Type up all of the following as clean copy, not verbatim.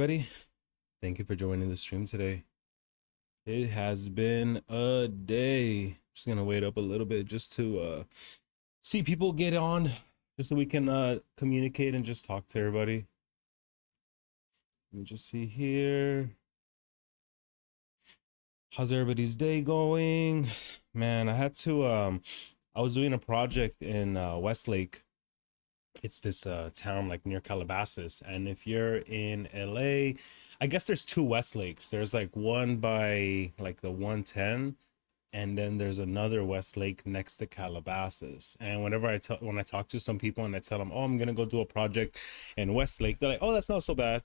everybody? Thank you for joining the stream today. It has been a day. Just gonna wait up a little bit just to see people get on, just so we can communicate and just talk to everybody. Let me just see here. How's everybody's day going? Man, I was doing a project in Westlake. It's this town like near Calabasas, and if you're in LA, I guess there's two Westlakes. There's like one by like the 110, and then there's another Westlake next to Calabasas. And when I talk to some people and I tell them, oh, I'm gonna go do a project in Westlake, they're like, oh, that's not so bad.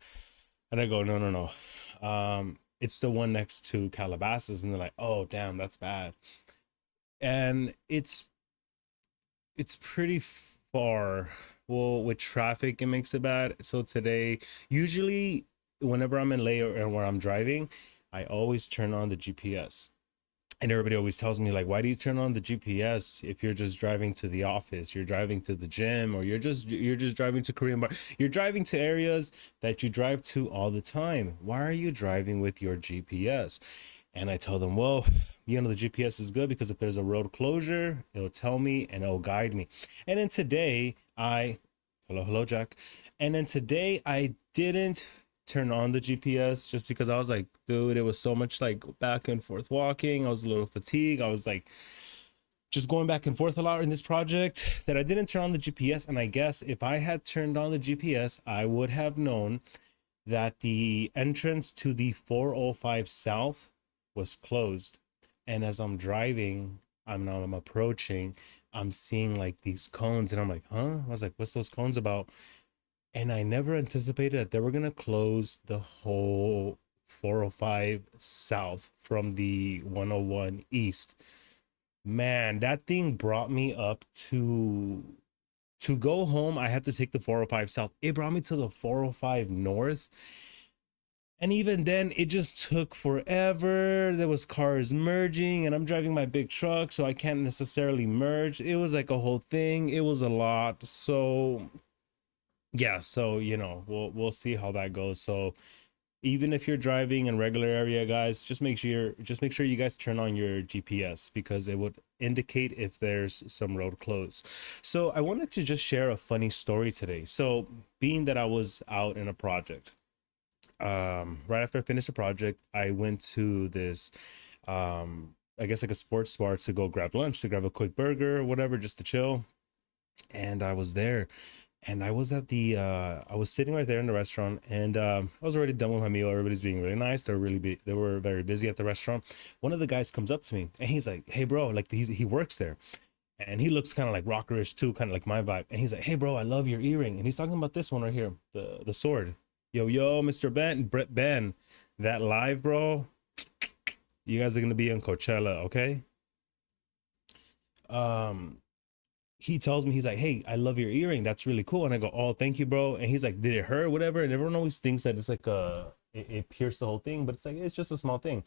And I go, no, no, no, it's the one next to Calabasas. And they're like, oh damn, that's bad. And it's pretty far. Well, with traffic it makes it bad. So today, usually whenever I'm in LA or where I'm driving, I always turn on the GPS. And everybody always tells me, like, why do you turn on the GPS if you're just driving to the office, you're driving to the gym, or you're just driving to Korean bar, you're driving to areas that you drive to all the time. Why are you driving with your GPS? And I tell them, well, the GPS is good because if there's a road closure, it'll tell me and it'll guide me. And then today hello, Jack. And then today I didn't turn on the GPS just because I was like, dude, it was so much like back and forth walking. I was a little fatigued. I was like just going back and forth a lot in this project that I didn't turn on the GPS. And I guess if I had turned on the GPS, I would have known that the entrance to the 405 South was closed. And as I'm driving, I'm approaching, I'm seeing like these cones, and I'm like, huh? I was like, what's those cones about? And I never anticipated that they were gonna close the whole 405 South from the 101 East. Man, that thing brought me up to go home. I had to take the 405 South. It brought me to the 405 North. And even then, it just took forever. There was cars merging, and I'm driving my big truck, so I can't necessarily merge. It was like a whole thing. It was a lot. So yeah, so we'll see how that goes. So even if you're driving in regular area, guys, just make sure you guys turn on your GPS because it would indicate if there's some road closed. So I wanted to just share a funny story today. So being that I was out in a project, right after I finished the project, I went to this I guess like a sports bar to go grab lunch, to grab a quick burger or whatever, just to chill. And I was there, and I was sitting right there in the restaurant, and I was already done with my meal. Everybody's being really nice. They were very busy at the restaurant. One of the guys comes up to me and he's like, hey bro, like he works there, and he looks kind of like rockerish too, kind of like my vibe. And he's like, hey bro, I love your earring. And he's talking about this one right here, the sword. Yo, Mr. Ben, that live, bro. You guys are gonna be in Coachella, okay? Um, he tells me, he's like, hey, I love your earring. That's really cool. And I go, oh, thank you, bro. And he's like, did it hurt? Whatever. And everyone always thinks that it's like it pierced the whole thing, but it's like it's just a small thing.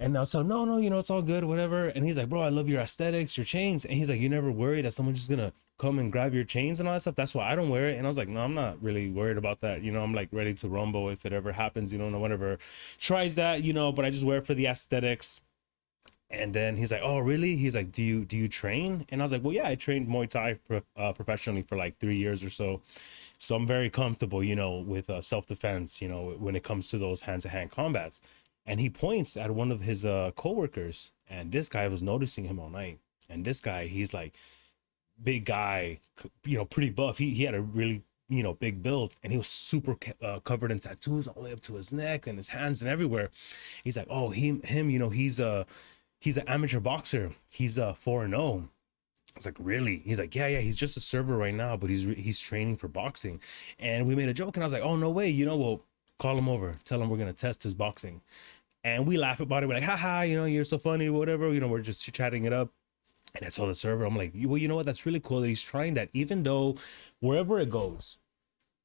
And now, so no, no, it's all good, whatever. And he's like, bro, I love your aesthetics, your chains. And he's like, you never worry that someone's just gonna come and grab your chains and all that stuff. That's why I don't wear it. And I was like, no, I'm not really worried about that. I'm like ready to rumble if it ever happens. No one ever tries that. But I just wear it for the aesthetics. And then he's like, oh really? He's like, do you train? And I was like, well, yeah, I trained Muay Thai professionally for like 3 years or so. So I'm very comfortable, with self-defense, when it comes to those hand-to-hand combats. And he points at one of his coworkers, and this guy was noticing him all night. And this guy, he's like big guy, pretty buff. He had a really big build, and he was super covered in tattoos all the way up to his neck and his hands and everywhere. He's like, oh, him, he's an amateur boxer. He's 4-0. I was like, really? He's like, yeah, he's just a server right now, but he's training for boxing. And we made a joke, and I was like, oh no way, well, call him over, tell him we're gonna test his boxing. And we laugh about it. We're like, haha, you're so funny, whatever. We're just chatting it up. And I told the server, I'm like, well, you know what? That's really cool that he's trying that, even though wherever it goes,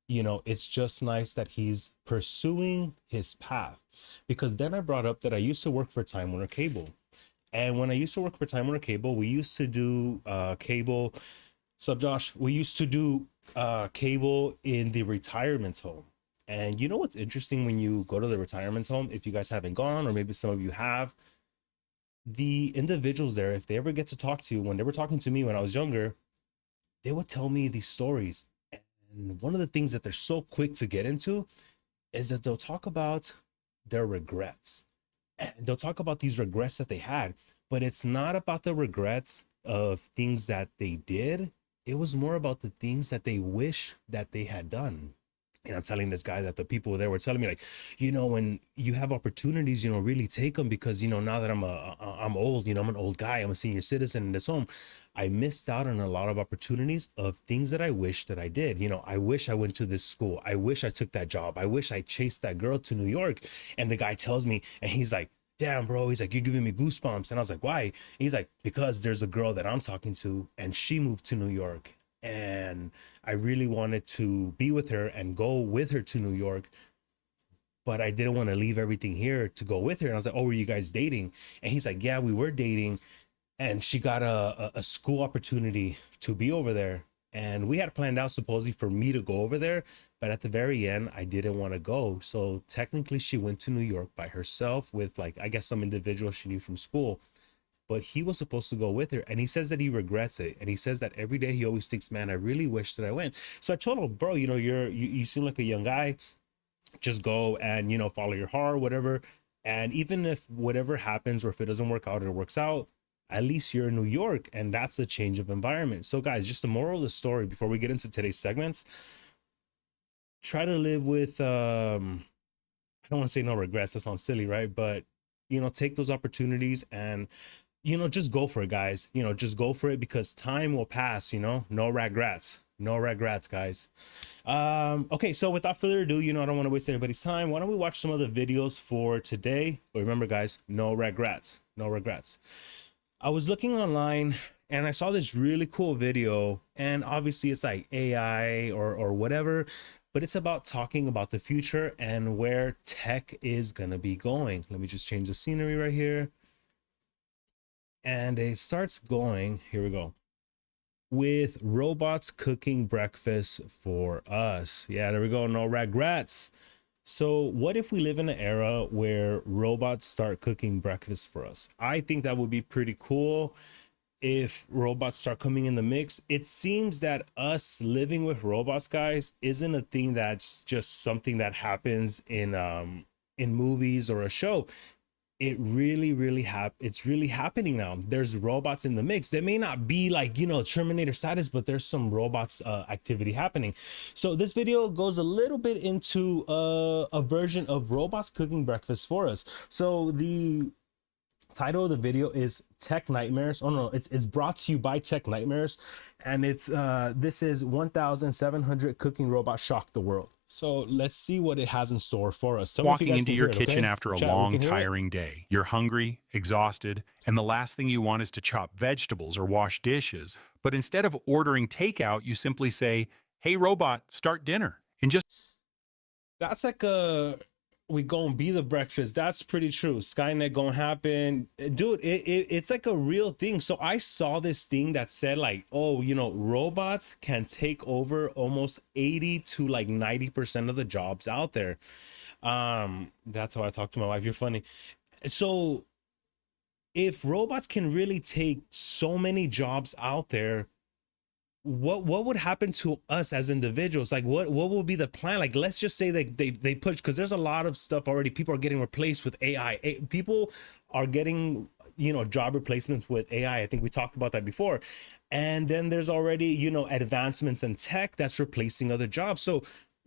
it's just nice that he's pursuing his path. Because then I brought up that I used to work for Time Warner Cable. And when I used to work for Time Warner Cable, we used to do cable. What's up, Josh? We used to do cable in the retirement home. And you know what's interesting when you go to the retirement home, if you guys haven't gone, or maybe some of you have, the individuals there, if they ever get to talk to you, when they were talking to me when I was younger, they would tell me these stories. And one of the things that they're so quick to get into is that they'll talk about their regrets. And they'll talk about these regrets that they had, but it's not about the regrets of things that they did. It was more about the things that they wish that they had done. And I'm telling this guy that the people there were telling me, like, when you have opportunities, really take them, because now that I'm old, I'm an old guy, I'm a senior citizen in this home, I missed out on a lot of opportunities of things that I wish that I did. I wish I went to this school, I wish I took that job, I wish I chased that girl to New York. And the guy tells me, and he's like, damn, bro, he's like, you're giving me goosebumps. And I was like, why? And he's like, because there's a girl that I'm talking to, and she moved to New York, and I really wanted to be with her and go with her to New York, but I didn't want to leave everything here to go with her. And I was like, oh, were you guys dating? And he's like, yeah, we were dating. And she got a school opportunity to be over there. And we had planned out supposedly for me to go over there, but at the very end, I didn't want to go. So technically she went to New York by herself with, like, I guess some individual she knew from school. But he was supposed to go with her, and he says that he regrets it, and he says that every day he always thinks, man, I really wish that I went. So I told him, bro, you seem like a young guy, just go and follow your heart, whatever. And even if whatever happens, or if it doesn't work out, it works out, at least you're in New York, and that's a change of environment. So guys, just the moral of the story before we get into today's segments, try to live with I don't want to say no regrets, that sounds silly, right? But take those opportunities and just go for it, guys. Just go for it, because time will pass. No regrets, no regrets, guys. Okay, so without further ado, I don't want to waste anybody's time. Why don't we watch some of the videos for today? But remember, guys, no regrets, no regrets. I was looking online and I saw this really cool video, and obviously it's like AI or whatever, but it's about talking about the future and where tech is gonna be going. Let me just change the scenery right here. And it starts going, here we go, with robots cooking breakfast for us. Yeah, there we go, no regrets. So what if we live in an era where robots start cooking breakfast for us? I think that would be pretty cool if robots start coming in the mix. It seems that us living with robots, guys, isn't a thing that's just something that happens in movies or a show. It it's really happening now. There's robots in the mix. They may not be like Terminator status, but there's some robots activity happening. So this video goes a little bit into a version of robots cooking breakfast for us. So the title of the video is Tech Nightmares. Oh no, it's brought to you by Tech Nightmares, and it's this is 1,700 cooking robots shock the world. So let's see what it has in store for us. Walking into your kitchen after a long, tiring day. You're hungry, exhausted, and the last thing you want is to chop vegetables or wash dishes. But instead of ordering takeout, you simply say, hey, robot, start dinner. And just... That's like we gonna be the breakfast. That's pretty true. Skynet gonna happen, dude. It's like a real thing. So I saw this thing that said like, oh, robots can take over almost 80 to like 90% of the jobs out there. That's how I talk to my wife. You're funny. So if robots can really take so many jobs out there, what would happen to us as individuals? Like what will be the plan? Like, let's just say that they push, because there's a lot of stuff already. People are getting replaced with AI. People are getting job replacements with AI. I think we talked about that before. And then there's already advancements in tech that's replacing other jobs. So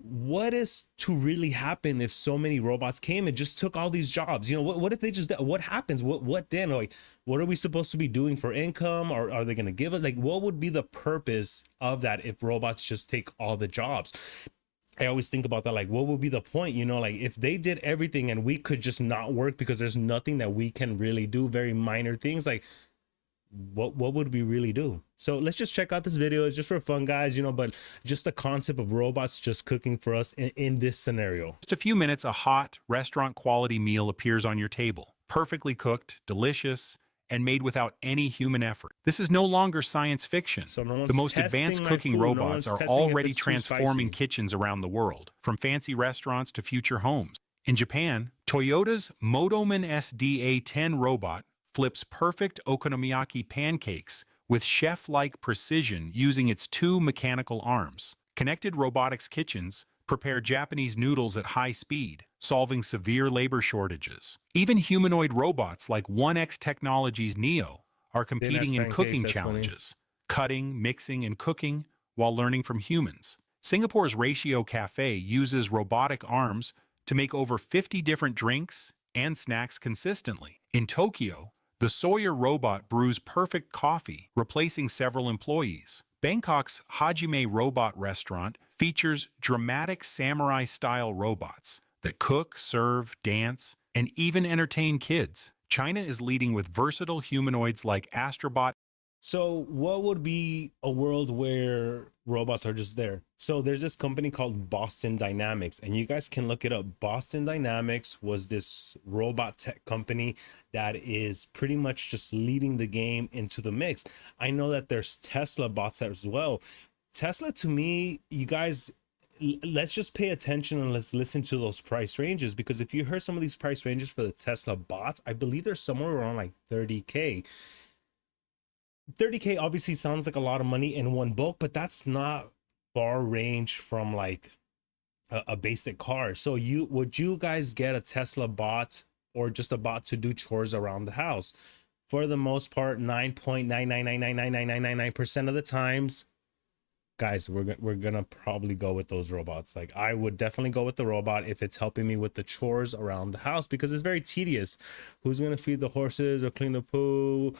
what is to really happen if so many robots came and just took all these jobs? What if they just, what happens? What then? Like, what are we supposed to be doing for income? Or are they going to give it? Like, what would be the purpose of that if robots just take all the jobs? I always think about that. Like, what would be the point? Like if they did everything and we could just not work because there's nothing that we can really do, very minor things, like what would we really do? So let's just check out this video. It's just for fun, guys, but just the concept of robots just cooking for us in this scenario. Just a few minutes, a hot restaurant quality meal appears on your table, perfectly cooked, delicious, and made without any human effort. This is no longer science fiction. So no The one's most advanced testing my cooking food. No robots one's are testing if already it's too transforming spicy. kitchens around the world, from fancy restaurants to future homes. In Japan, Toyota's Motoman SDA-10 robot flips perfect okonomiyaki pancakes with chef-like precision using its 2 mechanical arms. Connected robotics kitchens prepare Japanese noodles at high speed, solving severe labor shortages. Even humanoid robots like 1X Technologies Neo are competing in cooking challenges, cutting, mixing, and cooking while learning from humans. Singapore's Ratio Cafe uses robotic arms to make over 50 different drinks and snacks consistently. In Tokyo, the Sawyer robot brews perfect coffee, replacing several employees. Bangkok's Hajime Robot Restaurant features dramatic samurai-style robots that cook, serve, dance, and even entertain kids. China is leading with versatile humanoids like Astrobot. So what would be a world where robots are just there? So there's this company called Boston Dynamics, and you guys can look it up. Boston Dynamics was this robot tech company that is pretty much just leading the game into the mix. I know that there's Tesla bots as well. Tesla, to me, you guys, let's just pay attention and let's listen to those price ranges, because if you heard some of these price ranges for the Tesla bots, I believe they're somewhere around like 30K. 30K obviously sounds like a lot of money in one bulk, but that's not far range from like a basic car. So would you guys get a Tesla bot or just a bot to do chores around the house? For the most part, 9.999999999% of the times, guys, we're gonna probably go with those robots. Like, I would definitely go with the robot if it's helping me with the chores around the house, because it's very tedious. Who's gonna feed the horses or clean the poo?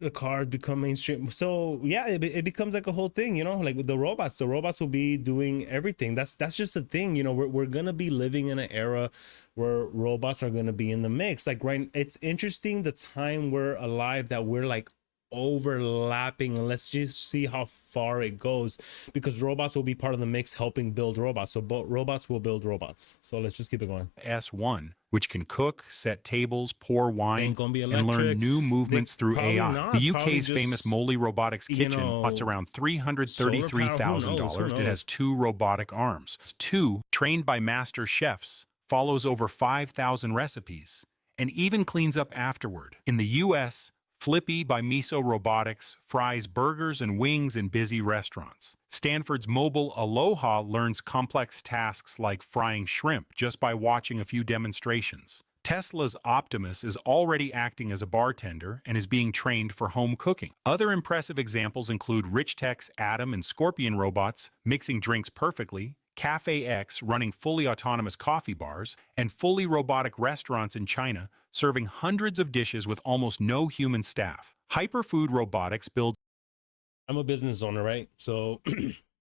The cars become mainstream, so yeah, it becomes like a whole thing, you know, like with the robots will be doing everything. That's just the thing, you know. We're gonna be living in an era where robots are gonna be in the mix. Like, right, it's interesting the time we're alive that we're like overlapping, and let's just see how far it goes, because robots will be part of the mix helping build robots. So robots will build robots. So let's just keep it going. S1, which can cook, set tables, pour wine, and learn new movements through AI. The UK's famous Moley Robotics Kitchen costs around $333,000. It has 2 robotic arms. 2, trained by master chefs, follows over 5,000 recipes, and even cleans up afterward. In the US, Flippy by Miso Robotics fries burgers and wings in busy restaurants. Stanford's mobile Aloha learns complex tasks like frying shrimp just by watching a few demonstrations. Tesla's Optimus is already acting as a bartender and is being trained for home cooking. Other impressive examples include Richtech's Atom and Scorpion robots mixing drinks perfectly, Cafe X running fully autonomous coffee bars, and fully robotic restaurants in China serving hundreds of dishes with almost no human staff. Hyperfood Robotics builds... I'm a business owner, right? So,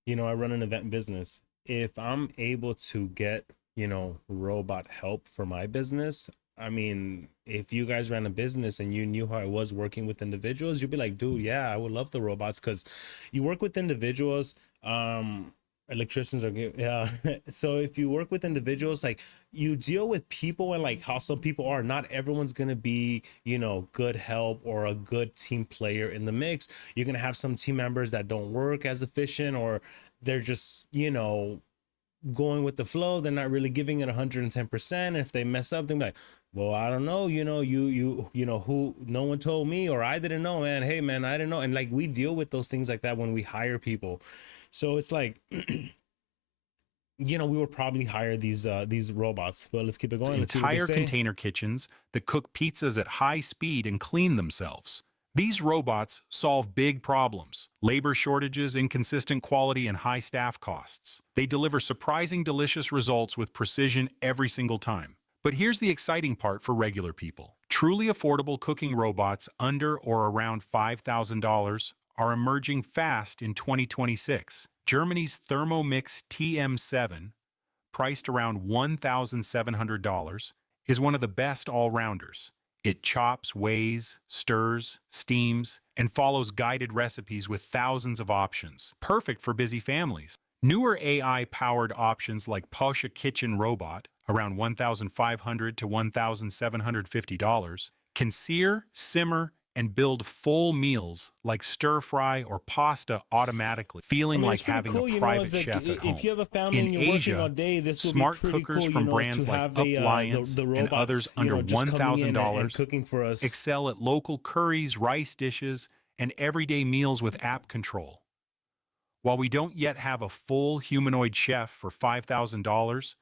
you know, I run an event business. If I'm able to get, you know, robot help for my business, I mean, if you guys ran a business and you knew how I was working with individuals, you'd be like, dude, yeah, I would love the robots, because you work with individuals. Electricians are good, yeah. So if you work with individuals, like, you deal with people, and like how some people are, not everyone's gonna be, you know, good help or a good team player in the mix. You're gonna have some team members that don't work as efficient, or they're just, you know, going with the flow. They're not really giving it 110%. If they mess up, they're like, well, I don't know, you know, you know, who, no one told me, or I didn't know, man. Hey man, I didn't know. And like, we deal with those things like that when we hire people. So it's like, you know, we would probably hire these robots. But let's keep it going. Entire container kitchens that cook pizzas at high speed and clean themselves. These robots solve big problems: labor shortages, inconsistent quality, and high staff costs. They deliver surprising delicious results with precision every single time. But here's the exciting part for regular people. Truly affordable cooking robots under or around $5,000 are emerging fast in 2026. Germany's Thermomix TM7, priced around $1,700, is one of the best all-rounders. It chops, weighs, stirs, steams, and follows guided recipes with thousands of options, perfect for busy families. Newer AI-powered options like Porsche Kitchen Robot, around $1,500 to $1,750, can sear, simmer, and build full meals like stir fry or pasta automatically, feeling like it's pretty having cool, a you know, private as like chef at home. if you have a family In and you're working all Asia, day, this will be smart pretty cookers cool, you from know, brands to like have Appliance the and robots, others you under know, just coming in and $1,000 cooking for us. excel at local curries, rice dishes, and everyday meals with app control. While we don't yet have a full humanoid chef for $5,000,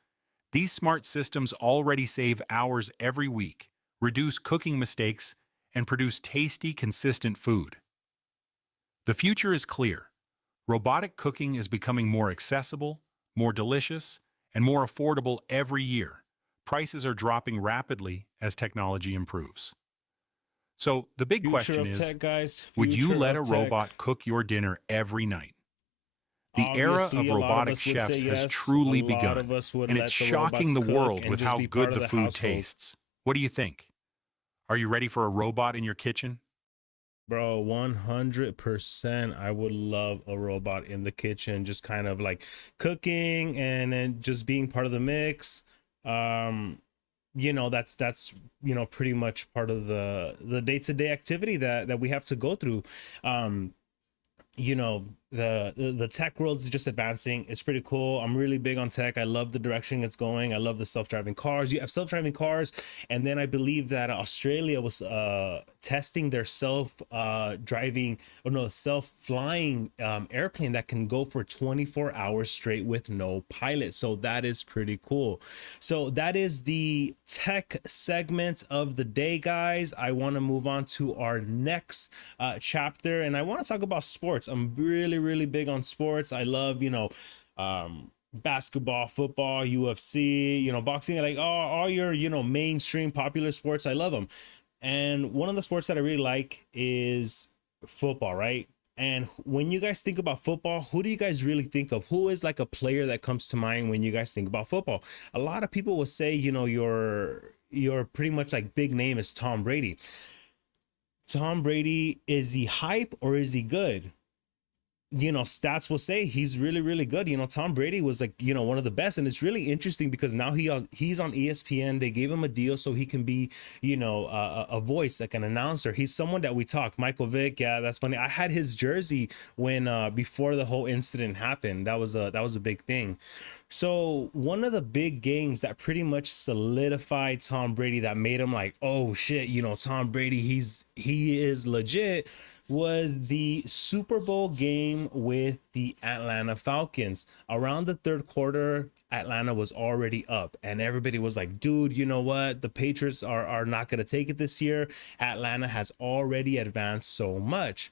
these smart systems already save hours every week, reduce cooking mistakes, and produce tasty, consistent food. The future is clear. Robotic cooking is becoming more accessible, more delicious, and more affordable every year. Prices are dropping rapidly as technology improves. So the big Future question of is, tech, guys. would you Future let a of tech. robot cook your dinner every night? The era Obviously, of a lot of robotic us would say chefs has yes. A truly lot begun, of us would and it's let the shocking robots the cook world and with just how be good part the of the food household. tastes. What do you think? Are you ready for a robot in your kitchen? Bro, 100%. I would love a robot in the kitchen, just kind of like cooking and then just being part of the mix. You know, that's you know, pretty much part of the day-to-day activity that we have to go through. You know, the tech world is just advancing. It's pretty cool. I'm really big on tech. I love the direction it's going. I love the self-driving cars. You have self-driving cars, and then I believe that Australia was testing their self-driving, or no, self-flying airplane that can go for 24 hours straight with no pilot. So that is pretty cool. So that is the tech segment of the day, guys. I want to move on to our next chapter, and I want to talk about sports. I'm really big on sports. I love, you know, basketball, football, UFC, you know, boxing, like all your, you know, mainstream popular sports. I love them. And one of the sports that I really like is football, right? And when you guys think about football, who do you guys really think of? Who is like a player that comes to mind when you guys think about football? A lot of people will say, you know, your pretty much like big name is Tom Brady. Tom Brady, is he hype or is he good? You know, stats will say he's really good. You know, Tom Brady was like, you know, one of the best, and it's really interesting because now he's on ESPN. They gave him a deal so he can be, you know, a voice, like an announcer. He's someone that we talk. Michael Vick, yeah, that's funny. I had his jersey when before the whole incident happened. That was a big thing. So one of the big games that pretty much solidified Tom Brady, that made him like, oh shit, you know, Tom Brady, he is legit, was the Super Bowl game with the Atlanta Falcons. Around the third quarter, Atlanta was already up, and everybody was like, dude, you know what? The Patriots are not going to take it this year. Atlanta has already advanced so much.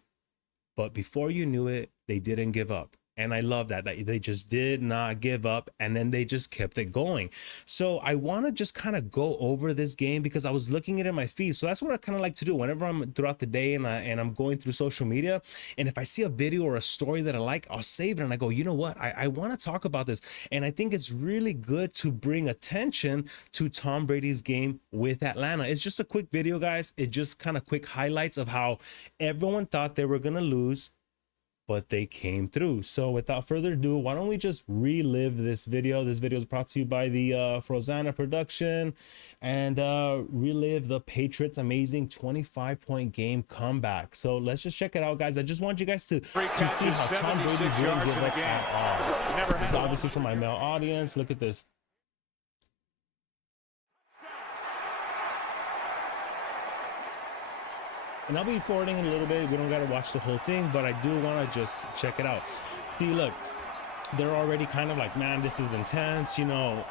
But before you knew it, they didn't give up. And I love that they just did not give up, and then they just kept it going. So I want to just kind of go over this game because I was looking at it in my feed. So that's what I kind of like to do whenever I'm throughout the day and I'm going through social media. And if I see a video or a story that I like, I'll save it and I go, you know what? I want to talk about this. And I think it's really good to bring attention to Tom Brady's game with Atlanta. It's just a quick video, guys. It just kind of quick highlights of how everyone thought they were going to lose, but they came through. So without further ado, why don't we just relive this video? This video is brought to you by the Frozana production, and relive the Patriots' amazing 25-point game comeback. So let's just check it out, guys. I just want you guys to see how Tom Brady didn't give up at all. This is obviously for my male audience. Look at this. And I'll be forwarding it a little bit. We don't got to watch the whole thing, but I do want to just check it out. See, look, they're already kind of like, man, this is intense. You know,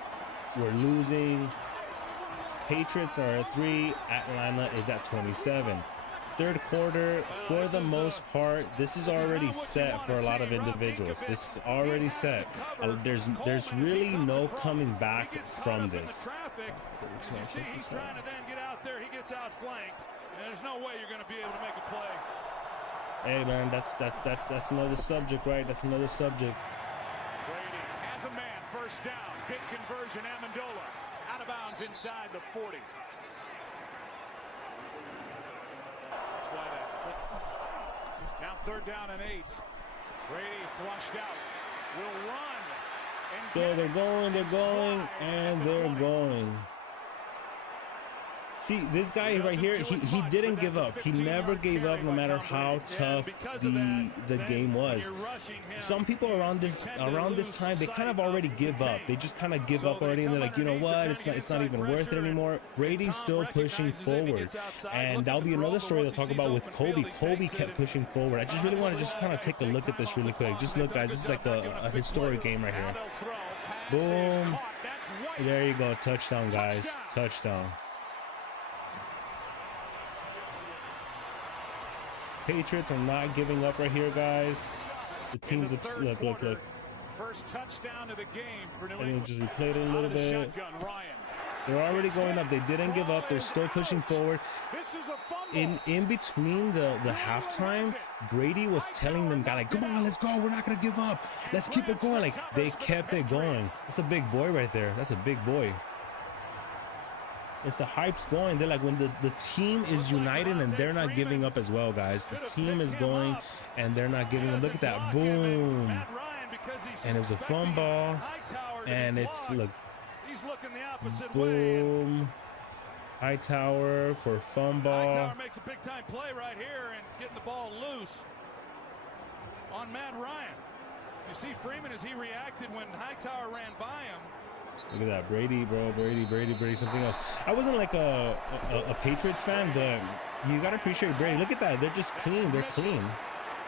we're losing. Patriots are at 3. Atlanta is at 27. Third quarter, for the most part, this is already set for a lot of individuals. This is already set. There's really no coming back from this. He's trying to then get out there. He gets outflanked. There's no way you're going to be able to make a play. Hey man, that's another subject, right? That's another subject. Brady has a man, first down, big conversion. Amendola out of bounds inside the 40. That's why that. Now third down and 8. Brady flushed out. Will run. So they're going, and they're going. See, this guy right here, he didn't give up. He never gave up, no matter how tough the game was. Some people around this time, they kind of already give up. They just kind of give up already, and they're like, you know what? It's not even worth it anymore. Brady's still pushing forward, and that'll be another story they'll talk about with Kobe. Kobe kept pushing forward. I just really want to just kind of take a look at this really quick. Just look, guys. This is like a historic game right here. Boom. There you go. Touchdown, guys. Touchdown. Patriots are not giving up right here, guys. The team's look. First touchdown of the game for New And England. just replay it a little bit. They're already going up. They didn't give up. They're still pushing forward. In between the halftime, Brady was telling them, like, come on, let's go. We're not gonna give up. Let's keep it going. Like, they kept it going. That's a big boy right there. That's a big boy. It's the hype's going. They're like, when the team is united and they're not giving up as well, guys. The team is going and they're not giving up. Look at that. Boom. And it was a fun ball. And it's, look. He's looking the opposite way. Boom. Hightower for fun ball. Hightower makes a big time play right here and getting the ball loose on Matt Ryan. You see Freeman as he reacted when Hightower ran by him. Look at that, Brady, bro, Brady, something else. I wasn't like a Patriots fan, but you gotta appreciate Brady. Look at that, they're just clean. They're clean.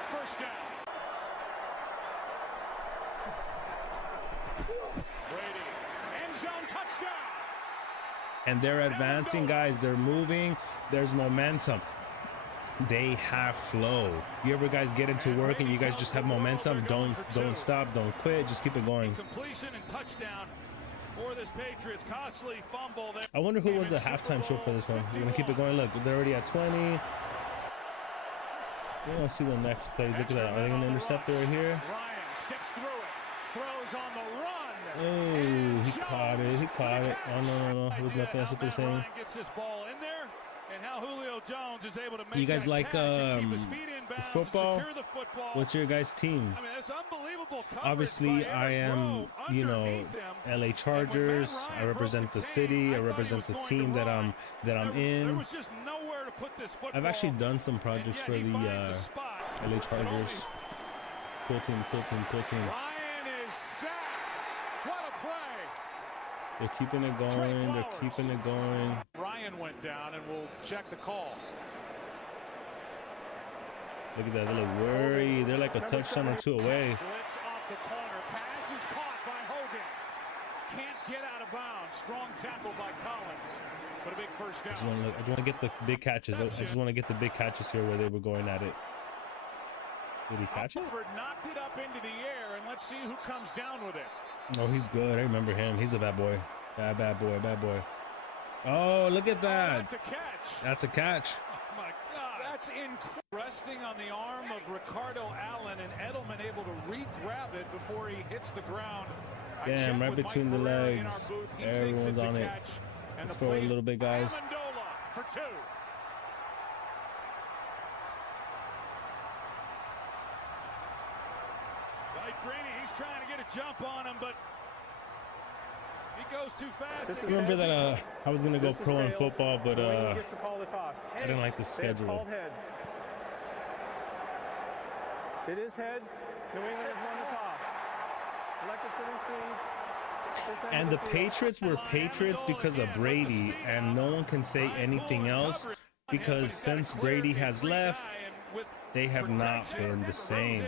First down. Brady, end zone touchdown. And they're advancing, guys. They're moving. There's momentum. They have flow. You ever guys get into work and you guys just have momentum? Don't stop. Don't quit. Just keep it going. Completion and touchdown for this Patriots. Costly fumble there. I wonder who was the halftime show for this one. We're gonna keep it going. Look, they're already at 20. We want to see the next plays. Look at that. Are they gonna intercept it right here? Ryan steps through it. Throws on the run. Oh, he caught it. He caught it. Oh, no. It was nothing. That's what they're saying. Gets this ball in there, and how Julio Jones is able to make You guys that like catch and keep his feet in bounds football? and secure the football. What's your guys' team? I mean, that's unbelievable coverage Obviously, by I Eric am, Rowe underneath them. LA Chargers. I represent the city. I represent the team that I'm There in. was just nowhere to put this football. I've actually done some projects for the LA Chargers. Cool team. Ryan is sacked. What a play. They're keeping it going. Ryan went down, and we'll check the call. Look at that. They look worried. They're like a touchdown or two away. Blitz off the corner. Pass is caught by Hogan. Can't get out of bounds. Strong tackle by Collins. But a big first down. I just want to get the big catches. I just want to get the big catches here where they were going at it. Did he catch it? Upford knocked it up into the air, and let's see who comes down with it. Oh, he's good. I remember him. He's a bad boy. Bad boy. Oh, look at that. That's a catch. That's a catch. Oh, my God. That's incredible. Resting on the arm of Ricardo Allen, and Edelman able to re-grab it before he hits the ground. Damn, right between the legs. Everyone's on it. Let's throw it a little bit, guys. Amendola for 2. He's trying to get a jump on him, but he goes too fast. Remember that I was gonna go pro in football, but I didn't like the schedule. It is heads. New England has won the toss. Elected to receive. And the Patriots were Patriots because of Brady, and no one can say anything else because since Brady has left, they have not been the same.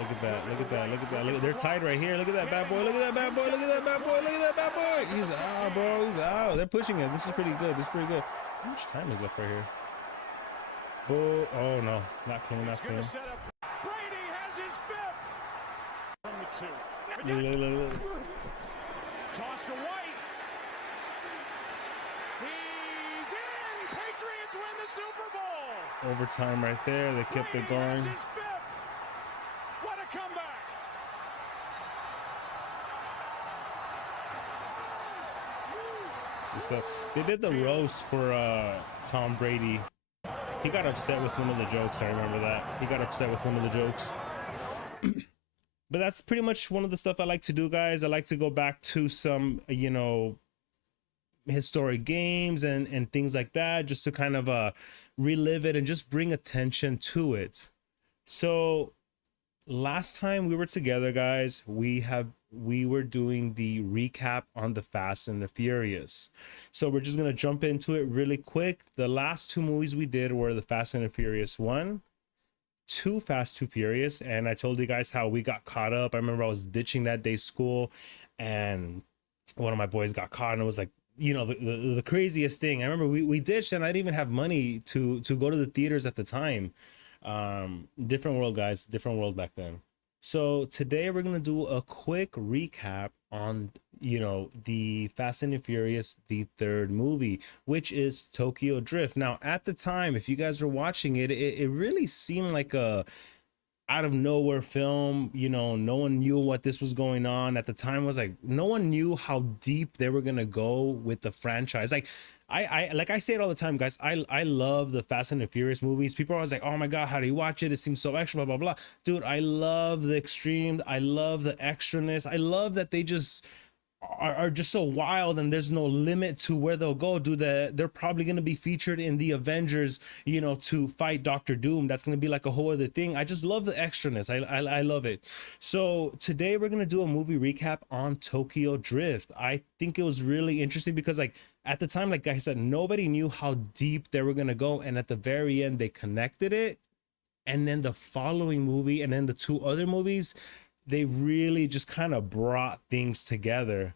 Look at that. They're tied right here. Look at that bad boy. Look at that bad boy. He's out, bro. He's out. They're pushing it. This is pretty good. How much time is left right here? Oh, no. Not clean. Brady has his 5th. From the 2. Look. Toss to White. He's in. Patriots win the Super Bowl. Overtime right there. They kept it going. Has his 5th. What a comeback. So they did the roast for Tom Brady. He got upset with one of the jokes. I remember that. He got upset with one of the jokes. but that's pretty much one of the stuff I like to do, guys. I like to go back to some, you know, historic games and things like that, just to kind of relive it and just bring attention to it. So last time we were together, guys, we were doing the recap on the Fast and the Furious. So we're just gonna jump into it really quick. The last two movies we did were the Fast and the Furious 1, Too Fast, Too Furious, and I told you guys how we got caught up. I remember I was ditching that day school, and one of my boys got caught, and it was like, you know, the craziest thing. I remember we ditched, and I didn't even have money to go to the theaters at the time. Different world, guys, different world back then. So today we're gonna do a quick recap on, you know, the Fast and the Furious, the third movie, which is Tokyo Drift. Now, at the time, if you guys were watching it, it really seemed like a out of nowhere film. You know, no one knew what this was going on at the time. Was like, no one knew how deep they were gonna go with the franchise. Like I say it all the time, guys, I love the Fast and the Furious movies. People are always like, oh my god, how do you watch it? It seems so extra, blah blah blah. Dude, I love the extreme, I love the extraness, I love that they just are just so wild, and there's no limit to where they'll go. Dude, they're probably going to be featured in the Avengers, you know, to fight Doctor Doom. That's going to be like a whole other thing. I just love the extraness. I love it. So today we're going to do a movie recap on Tokyo Drift. I think it was really interesting because, like, at the time, like I said, nobody knew how deep they were going to go, and at the very end they connected it. And then the following movie, and then the two other movies, they really just kind of brought things together.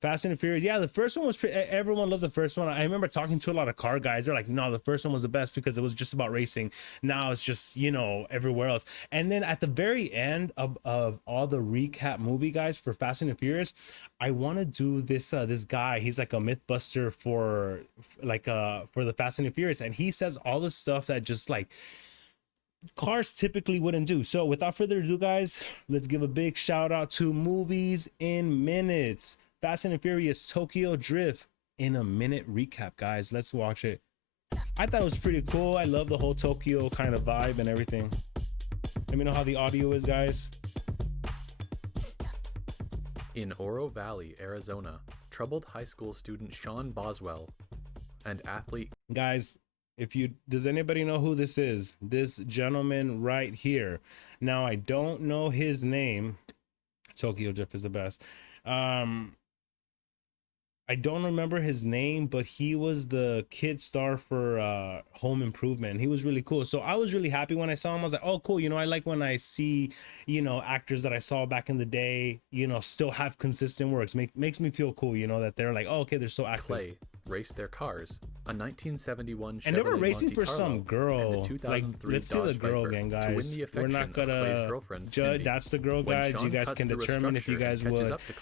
Fast and the Furious, yeah, the first one was everyone loved the first one. I remember talking to a lot of car guys. They're like, no, the first one was the best because it was just about racing. Now it's just, you know, everywhere else. And then at the very end of all the recap movie, guys, for Fast and the Furious, I want to do this this guy. He's like a mythbuster for the Fast and the Furious, and he says all the stuff that just like cars typically wouldn't do. So without further ado, guys, let's give a big shout out to Movies in Minutes. Fast and the Furious Tokyo Drift in a minute recap, guys. Let's watch it. I thought it was pretty cool. I love the whole Tokyo kind of vibe and everything. Let me know how the audio is, guys. In Oro Valley, Arizona, troubled high school student Sean Boswell and athlete... Guys, does anybody know who this is? This gentleman right here. Now, I don't know his name. Tokyo Drift is the best. I don't remember his name, but he was the kid star for Home Improvement. He was really cool. So I was really happy when I saw him. I was like, oh, cool. You know, I like when I see, you know, actors that I saw back in the day, you know, still have consistent works. Makes me feel cool, you know, that they're like, oh, okay, they're so active. Clay raced their cars, a 1971 Chevrolet and they were racing Monte for Carlo, some girl. and the 2003 Let's see Dodge the girl Viper again, to guys. win the We're affection not gonna of Clay's girlfriend, judge. Cindy. That's the girl, When guys. Sean You guys cuts can through a determine if you structure and guys catches would up to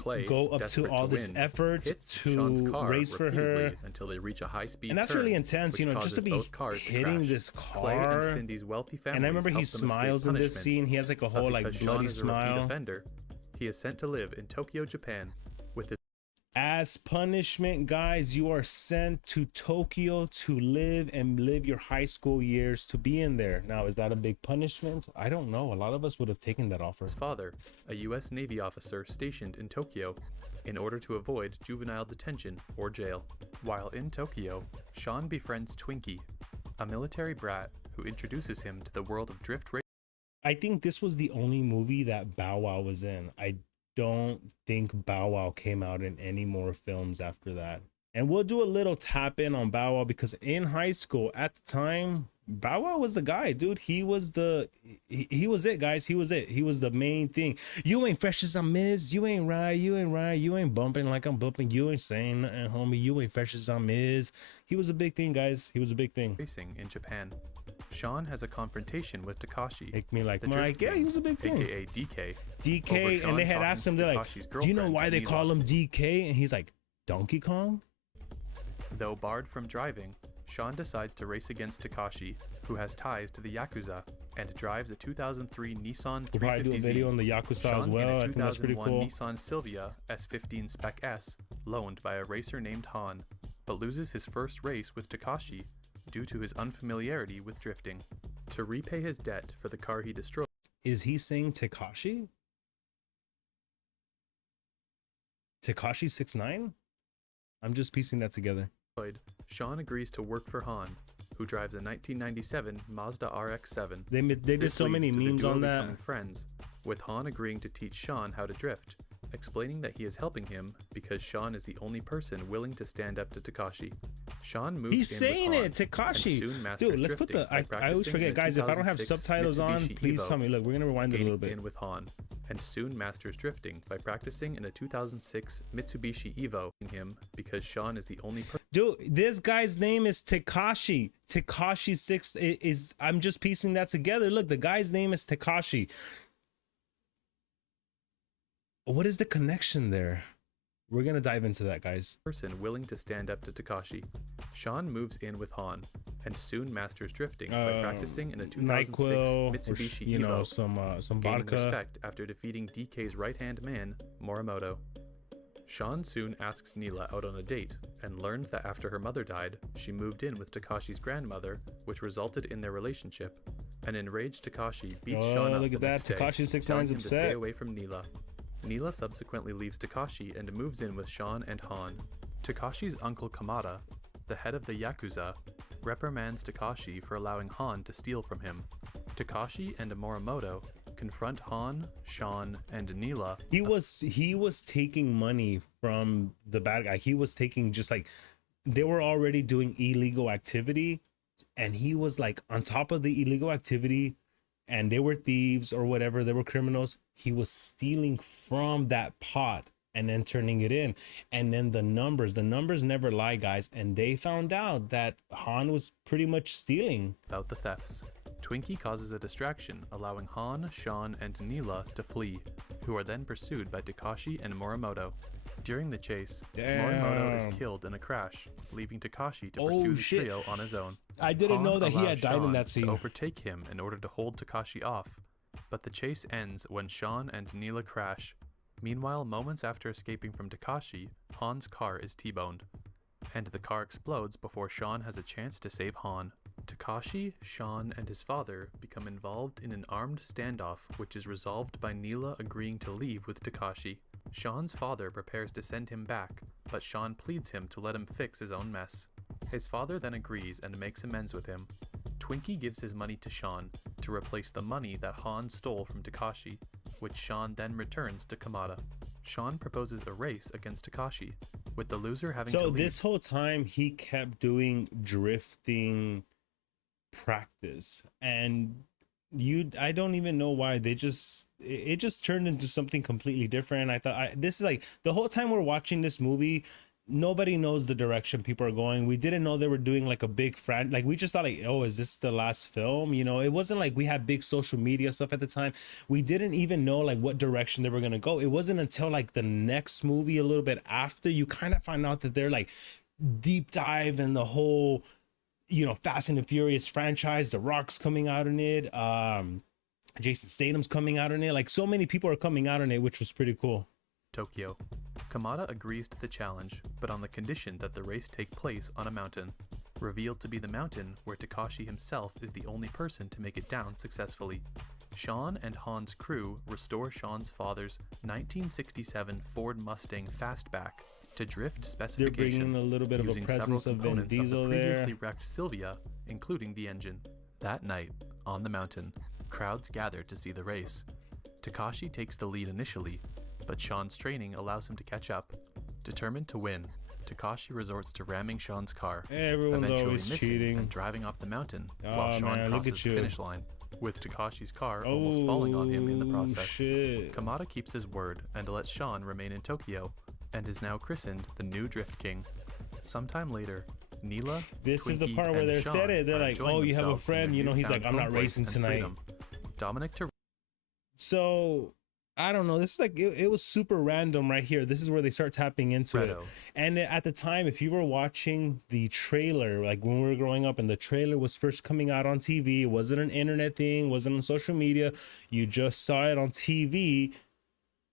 Clay, go up to desperate all to this win, effort hits to Sean's car race for her. repeatedly until they reach a high-speed And that's turn, really intense, you which know, just to causes be both cars to hitting crash. this Clay car. and Cindy's wealthy families And I remember he help them escape smiles in this punishment. scene. He has like a whole But like because bloody Sean is a repeat smile. offender, he is sent to live in Tokyo, Japan, with his... As punishment, guys, you are sent to Tokyo to live your high school years to be in there. Now, is that a big punishment? I don't know. A lot of us would have taken that offer. His father, a U.S. Navy officer stationed in Tokyo, in order to avoid juvenile detention or jail. While in Tokyo, Sean befriends Twinkie, a military brat who introduces him to the world of drift racing. I think this was the only movie that Bow Wow was in. I don't think Bow Wow came out in any more films after that. And we'll do a little tap in on Bow Wow because in high school at the time, Bow Wow was the guy, dude. He was it, guys. He was it. He was the main thing. You ain't fresh as I'm Miz. You ain't right. You ain't right. You ain't bumping like I'm bumping. You ain't saying nothing, homie. You ain't fresh as I'm Miz. He was a big thing, guys. He was a big thing. Racing in Japan. Sean has a confrontation with Takashi. Make me like the Mike. Yeah, he was a big thing. AKA DK. DK, and they had asked him, they're like, do you know why they call him DK? And he's like, Donkey Kong? Though barred from driving, Sean decides to race against Takashi, who has ties to the Yakuza, and drives a 2003 Nissan 350Z. We'll probably do a video on the Yakuza Sean as well. in a I think that's pretty 2001 cool. Nissan Silvia S15 Spec S, loaned by a racer named Han, but loses his first race with Takashi due to his unfamiliarity with drifting. To repay his debt for the car he destroyed, Is he saying Tekashi? Tekashi 6ix9ine? I'm just piecing that together. Sean agrees to work for Han, who drives a 1997 Mazda RX-7. They did so many memes on that. Friends, with Han agreeing to teach Sean how to drift, explaining that he is helping him because Sean is the only person willing to stand up to Tekashi. Sean moves He's saying it, Tekashi. Dude, let's put the. I always forget, guys. If I don't have subtitles on, please tell me. Look, we're gonna rewind it a little bit. In with Han, and soon masters drifting by practicing in a 2006 Mitsubishi Evo. Him because Sean is the only person. Dude, this guy's name is Tekashi. Tekashi 6 is. I'm just piecing that together. Look, the guy's name is Tekashi. What is the connection there? We're gonna dive into that, guys. Person willing to stand up to Tekashi. Sean moves in with Han, and soon masters drifting by practicing in a 2006 NyQuil, Mitsubishi you know, Evo, some gaining vodka. respect after defeating DK's right-hand man, Morimoto. Sean soon asks Neela out on a date, and learns that after her mother died, she moved in with Tekashi's grandmother, which resulted in their relationship. An enraged Tekashi beats Sean up look at the that. next day, Tekashi 6ix9ine's telling him to upset. stay away from Neela. Neela subsequently leaves Tekashi and moves in with Sean and Han. Tekashi's uncle Kamada, the head of the Yakuza, reprimands Tekashi for allowing Han to steal from him. Tekashi and Morimoto confront Han, Sean, and Neela. He was taking money from the bad guy. He was taking just like they were already doing illegal activity, and he was like on top of the illegal activity, and they were thieves or whatever, they were criminals. He was stealing from that pot and then turning it in. And then the numbers never lie, guys. And they found out that Han was pretty much stealing. About the thefts, Twinkie causes a distraction, allowing Han, Sean, and Neela to flee, who are then pursued by Tekashi and Morimoto. During the chase, Morimoto is killed in a crash, leaving Tekashi to pursue the trio on his own. I didn't know that he had died in that scene. To overtake him in order to hold Tekashi off, but the chase ends when Sean and Neela crash. Meanwhile, moments after escaping from Tekashi, Han's car is T-boned, and the car explodes before Sean has a chance to save Han. Tekashi, Sean, and his father become involved in an armed standoff, which is resolved by Neela agreeing to leave with Tekashi. Sean's father prepares to send him back, but Sean pleads him to let him fix his own mess. His father then agrees and makes amends with him. Twinkie gives his money to Sean to replace the money that Han stole from Tekashi, which Sean then returns to Kamada. Sean proposes a race against Tekashi, with the loser having to leave. So this whole time he kept doing drifting practice, and I don't even know why it just turned into something completely different. I thought this is like the whole time we're watching this movie, nobody knows the direction people are going. We didn't know they were doing like a big like we just thought like, oh, is this the last film? You know, it wasn't like we had big social media stuff at the time. We didn't even know like what direction they were gonna go. It wasn't until like the next movie, a little bit after, you kind of find out that they're like deep dive in the whole, you know, Fast and the Furious franchise. The Rock's coming out in it. Jason Statham's coming out in it. Like so many people are coming out in it, which was pretty cool. Tokyo. Kamada agrees to the challenge, but on the condition that the race take place on a mountain, revealed to be the mountain where Tekashi himself is the only person to make it down successfully. Sean and Han's crew restore Sean's father's 1967 Ford Mustang Fastback to drift specification. They're bringing a little bit of a presence of Vin Diesel there. Previously wrecked Sylvia, including the engine. That night, on the mountain, crowds gather to see the race. Tekashi takes the lead initially, but Sean's training allows him to catch up. Determined to win, Tekashi resorts to ramming Sean's car, Everyone's eventually always missing cheating and driving off the mountain while Sean crosses the finish line, with Tekashi's car almost falling on him in the process. Shit. Kamada keeps his word and lets Sean remain in Tokyo, and is now christened the new Drift King. Sometime later, Neela, This is the Twinkie, part where and they Sean said it. They're are like, enjoying oh, you have a themselves in friend. their You know, he's like, newfound I'm not home place racing and tonight. freedom. Dominic So I don't know. This is like it was super random right here. This is where they start tapping into it. And at the time, if you were watching the trailer, like when we were growing up and the trailer was first coming out on TV, it wasn't an internet thing, wasn't on social media. You just saw it on TV.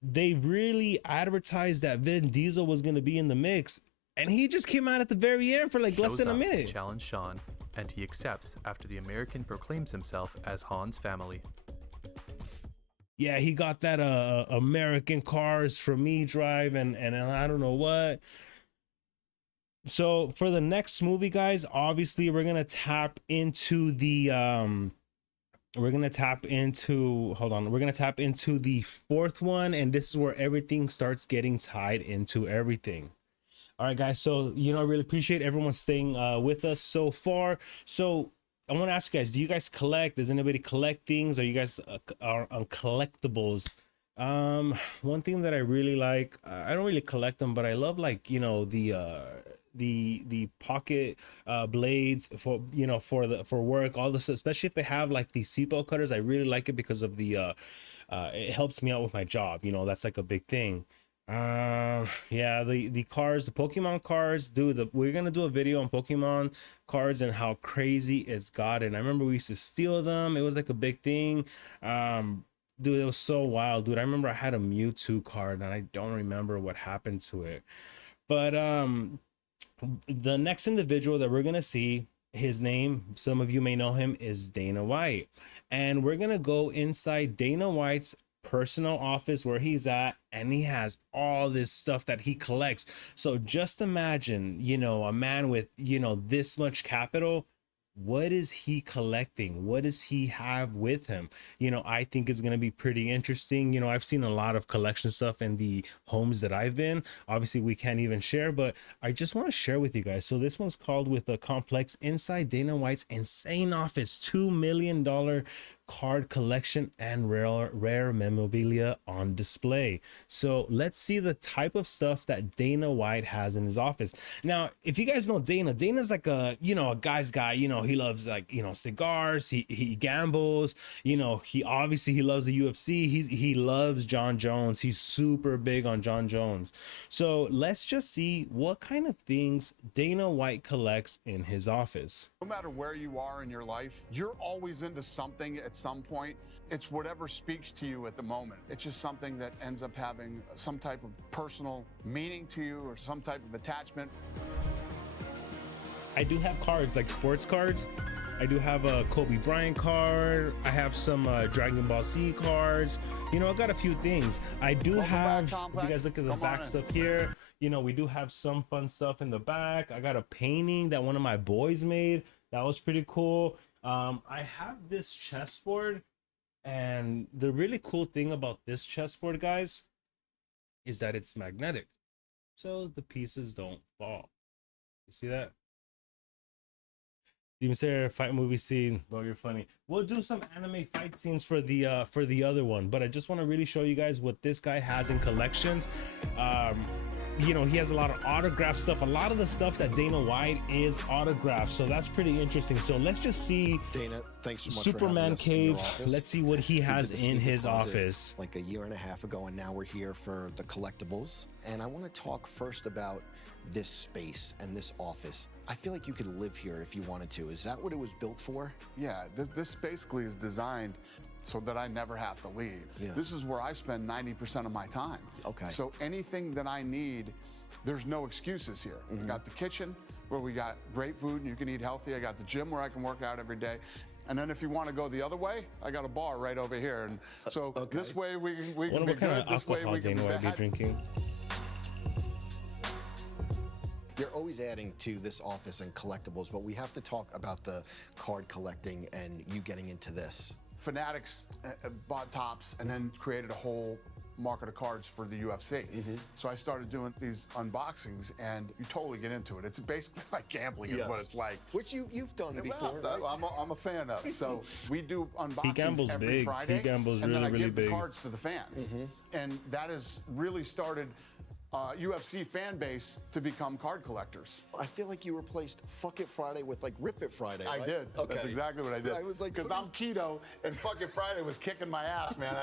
They really advertised that Vin Diesel was going to be in the mix. And he just came out at the very end for like less than a minute. Challenge Sean, and he accepts after the American proclaims himself as Han's family. yeah, he got that American Cars for Me drive, and I don't know what. So for the next movie, guys, obviously we're gonna tap into the we're gonna tap into, hold on, we're gonna tap into the fourth one, and this is where everything starts getting tied into everything. All right, guys, so I really appreciate everyone staying with us so far. So I want to ask you guys, do you guys collect? Does anybody collect things? Are you guys are on collectibles? One thing that I really like, I don't really collect them, but I love, like, the pocket blades for for work, all this, especially if they have like the seatbelt cutters. I really like it because of the it helps me out with my job. That's like a big thing. Yeah, the cars, the Pokemon cards, dude, we're gonna do a video on Pokemon cards and how crazy it's gotten. I remember we used to steal them. It was like a big thing. Dude, it was so wild, dude. I remember I had a Mewtwo card and I don't remember what happened to it. But the next individual that we're gonna see, his name, some of you may know him, is Dana White, and we're gonna go inside Dana White's personal office where he's at, and he has all this stuff that he collects. So just imagine, a man with this much capital. What is he collecting? What does he have with him? I think it's going to be pretty interesting. I've seen a lot of collection stuff in the homes that I've been. Obviously we can't even share, but I just want to share with you guys. So this one's called With a Complex: Inside Dana White's Insane Office, $2 million card collection and rare memorabilia on display. So let's see the type of stuff that Dana White has in his office. Now, if you guys know Dana's like a guy's guy. He loves, like, cigars. He gambles. He loves the UFC. He loves Jon Jones. He's super big on Jon Jones. So let's just see what kind of things Dana White collects in his office. No matter where you are in your life, you're always into something at some point. It's whatever speaks to you at the moment. It's just something that ends up having some type of personal meaning to you or some type of attachment. I do have cards, like sports cards. I do have a Kobe Bryant card. I have some Dragon Ball Z cards. I got a few things. I do have, if you guys look at the back stuff here, we do have some fun stuff in the back. I got a painting that one of my boys made. That was pretty cool. I have this chessboard, and the really cool thing about this chessboard, guys, is that it's magnetic, so the pieces don't fall. You see that? Demon Slayer fight movie scene. Well, you're funny. We'll do some anime fight scenes for the other one, but I just want to really show you guys what this guy has in collections. He has a lot of autograph stuff. A lot of the stuff that Dana White is autographed, so that's pretty interesting. So let's just see Dana, thanks so much Superman for Cave. Let's see what he has in his office. Like a year and a half ago, and now we're here for the collectibles. And I want to talk first about this space and this office. I feel like you could live here if you wanted to. Is that what it was built for? Yeah, this basically is designed so that I never have to leave. Yeah. This is where I spend 90% of my time. Okay. So anything that I need, there's no excuses here. We got the kitchen where we got great food and you can eat healthy. I got the gym where I can work out every day. And then if you want to go the other way, I got a bar right over here. And so this way we can be good. This way we can be bad. Drinking? You're always adding to this office and collectibles, but we have to talk about the card collecting and you getting into this. Fanatics bought Topps and then created a whole market of cards for the UFC. So I started doing these unboxings, and you totally get into it. It's basically like gambling is what it's like. Which you've done before. Well, I'm a fan of. So we do unboxings He gambles every big. Friday. He gambles and then really, I really give big. the cards to the fans. And that has really started UFC fan base to become card collectors. I feel like you replaced Fuck It Friday with like Rip It Friday, right? I did. Okay. That's exactly what I did. I was like, because I'm keto, and fucking Friday was kicking my ass, man.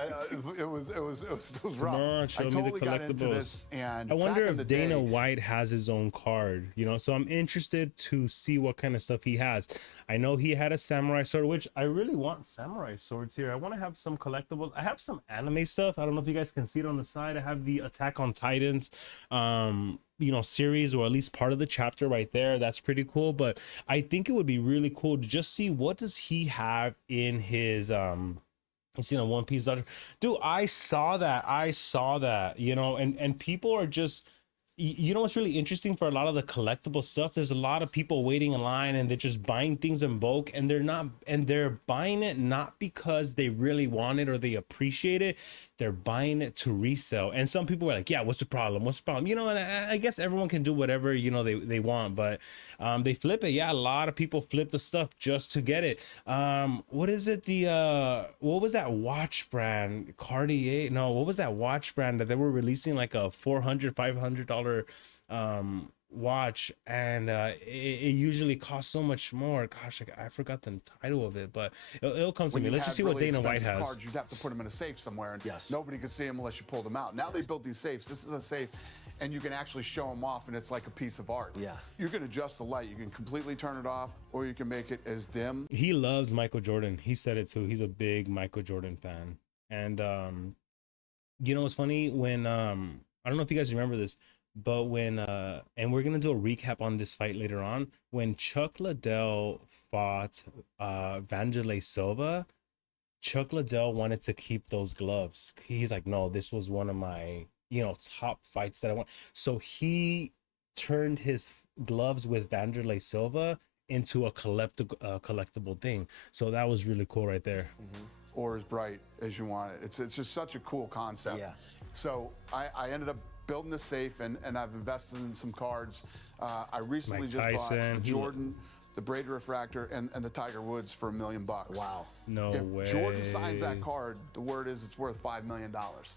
It was rough. Come on, show I me totally the got into collectibles. this, and I wonder back in if the Dana day, White has his own card, so I'm interested to see what kind of stuff he has. I know he had a samurai sword, which I really want samurai swords here. I want to have some collectibles. I have some anime stuff. I don't know if you guys can see it on the side. I have the Attack on Titans series, or at least part of the chapter right there. That's pretty cool. But I think it would be really cool to just see what does he have in his You seen a One Piece Dodger? Dude, I saw that, you know, and people are just, you know what's really interesting for a lot of the collectible stuff? There's a lot of people waiting in line and they're just buying things in bulk, and they're buying it not because they really want it or they appreciate it. They're buying it to resell. And some people are like, yeah, what's the problem? What's the problem? You know, and I guess everyone can do whatever, you know, they want, but they flip it. Yeah, a lot of people flip the stuff just to get it. What is it? What was that watch brand? Cartier? No, what was that watch brand that they were releasing like a $400-$500 watch, and it usually costs so much more. Gosh, I forgot the title of it, but it'll come to me. Let's just see what Dana White has. Cards, you'd have to put them in a safe somewhere, and yes, nobody could see them unless you pulled them out. Now they built these safes. This is a safe, and you can actually show them off, and it's like a piece of art. Yeah. You can adjust the light. You can completely turn it off, or you can make it as dim. He loves Michael Jordan. He said it too. He's a big Michael Jordan fan. And you know what's funny? When I don't know if you guys remember this, but when and we're gonna do a recap on this fight later on, when Chuck Liddell fought Vanderlei Silva, Chuck Liddell wanted to keep those gloves. He's like, no, this was one of my, you know, top fights that I want. So he turned his gloves with Vanderlei Silva into a collectible thing. So that was really cool right there. Mm-hmm. Or as bright as you want it. It's just such a cool concept. Yeah. So I ended up building the safe, and I've invested in some cards. I recently Mike just Tyson, bought the Jordan, the Brady Refractor, and the Tiger Woods for $1 million. Wow. No way. If Jordan signs that card, the word is it's worth $5 million.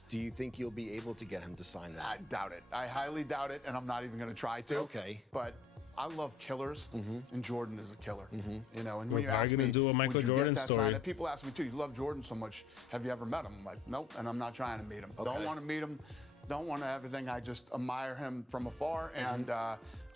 Do you think you'll be able to get him to sign that? I doubt it. I highly doubt it, and I'm not even going to try to. Okay. But I love killers, and Jordan is a killer. You know, and We're when you ask probably me, gonna do a Michael would you get Jordan that story. sign? People ask me too. You love Jordan so much. Have you ever met him? I'm like, nope. And I'm not trying to meet him. Okay. Don't want to meet him. Don't want to everything. I just admire him from afar, and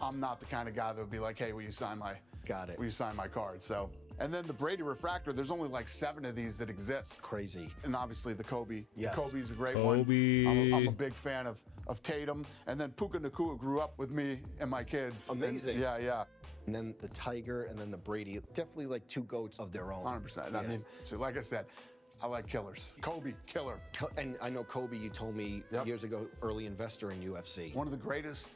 I'm not the kind of guy that would be like, hey, will you sign my? Got it. Will you sign my card? So. And then the Brady Refractor, there's only like 7 of these that exist. Crazy. And obviously the Kobe. Yes. The Kobe's a great Kobe. one. I'm a big fan of Tatum. And then Puka Nacua grew up with me and my kids. Amazing. And yeah. And then the Tiger and then the Brady, definitely like 2 goats of their own. 100%. Yeah. I mean, so like I said, I like killers. Kobe, killer. And I know Kobe, you told me years ago, early investor in UFC. One of the greatest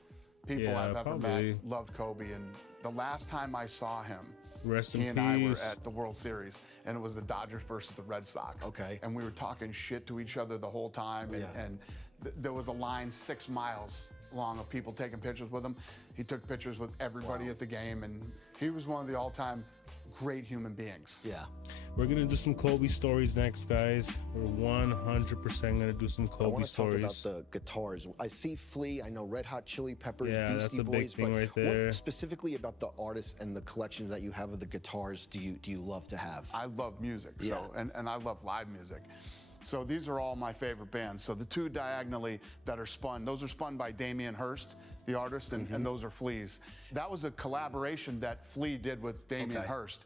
people I've ever met. Loved Kobe. And the last time I saw him, Rest in he peace. and I were at the World Series, and it was the Dodgers versus the Red Sox. Okay. And we were talking shit to each other the whole time, and there was a line 6 miles long of people taking pictures with him. He took pictures with everybody at the game, and he was one of the all-time great human beings. Yeah. We're gonna do some Kobe stories next, guys. We're 100% gonna do some Kobe I want to talk stories. about the guitars. I see Flea, I know Red Hot Chili Peppers, Yeah, Beastie that's a Boys, big thing but right there. what specifically about the artists and the collection that you have of the guitars do you love to have? I love music, so and I love live music. So these are all my favorite bands. So the 2 diagonally that are spun, those are spun by Damien Hirst, the artist, and those are Flea's. That was a collaboration that Flea did with Damien Hirst.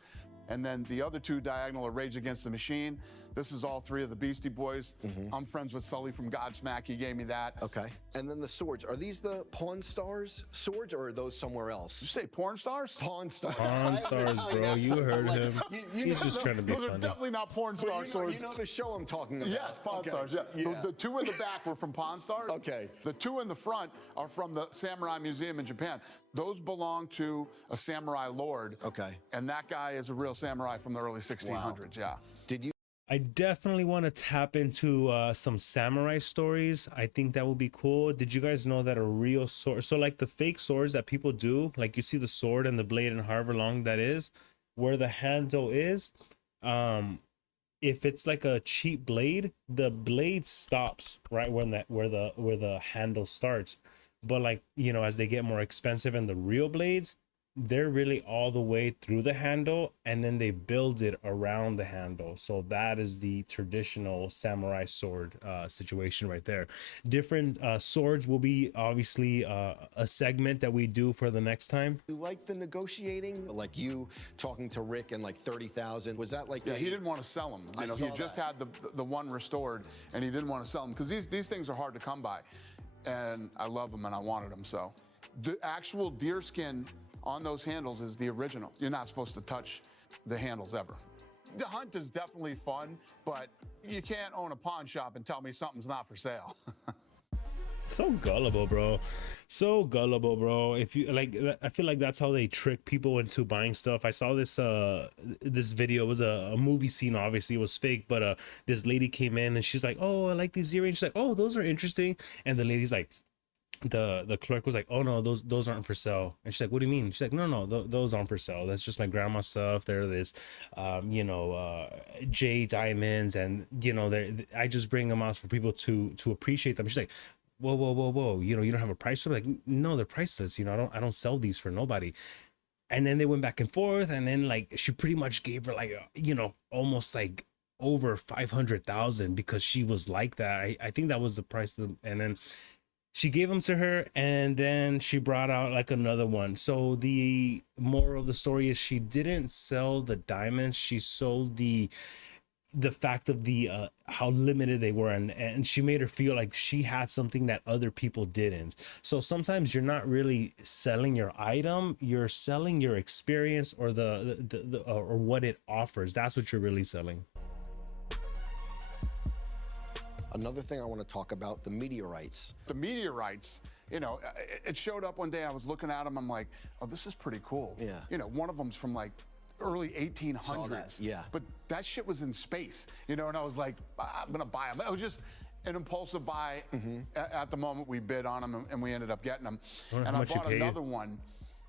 And then the other 2 diagonal are Rage Against the Machine. This is all 3 of the Beastie Boys. I'm friends with Sully from Godsmack. He gave me that. Okay. And then the swords. Are these the Pawn Stars swords, or are those somewhere else? Did you say porn stars? Pawn Stars. Pawn Stars, bro. You heard him. He's just trying to be Those are funny. definitely not porn star swords. You know the show I'm talking about. Yes, Pawn Stars, yeah. The 2 in the back were from Pawn Stars. Okay. The 2 in the front are from the Samurai Museum in Japan. Those belong to a samurai lord. Okay. And that guy is a real samurai from the early 1600s, yeah. Did you? I definitely want to tap into some samurai stories. I think that would be cool. Did you guys know that a real sword, so like the fake swords that people do, like you see the sword and the blade and however long that is, where the handle is, if it's like a cheap blade, the blade stops right when where the handle starts. But like, you know, as they get more expensive and the real blades, they're really all the way through the handle, and then they build it around the handle. So that is the traditional samurai sword situation right there. Different swords will be obviously a segment that we do for the next time. You like the negotiating, like you talking to Rick and like 30,000? Was that like? Yeah, he didn't want to sell them. You know, he just had the one restored, and he didn't want to sell them because these things are hard to come by, and I love them and I wanted them. So the actual deer skin on those handles is the original. You're not supposed to touch the handles ever. The hunt is definitely fun, but you can't own a pawn shop and tell me something's not for sale. So gullible, bro. So gullible, bro. If you like, I feel like that's how they trick people into buying stuff. I saw this this video. It was a movie scene. Obviously it was fake, but this lady came in and she's like, oh, I like these earrings. She's like, oh, those are interesting. And the lady's like, the clerk was like, oh no, those aren't for sale. And she's like, what do you mean? She's like, no, those aren't for sale. That's just my grandma's stuff. They're this J diamonds, and I just bring them out for people to appreciate them. She's like, whoa, you don't have a price for them? Like, no, they're priceless. I don't sell these for nobody. And then they went back and forth, and then like she pretty much gave her like almost like over 500,000 because she was like that. I think that was the price of them. And then she gave them to her, and then she brought out like another one. So the moral of the story is she didn't sell the diamonds, she sold the fact of the how limited they were, and she made her feel like she had something that other people didn't. So sometimes you're not really selling your item, you're selling your experience, or the or what it offers. That's what you're really selling. Another thing I want to talk about, the meteorites. The meteorites, it showed up one day. I was looking at them. I'm like, oh, this is pretty cool. Yeah. One of them's from like early 1800s. Saw that, yeah. But that shit was in space, and I was like, I'm gonna buy them. It was just an impulsive buy. At the moment, we bid on them, and we ended up getting them. And I bought another one,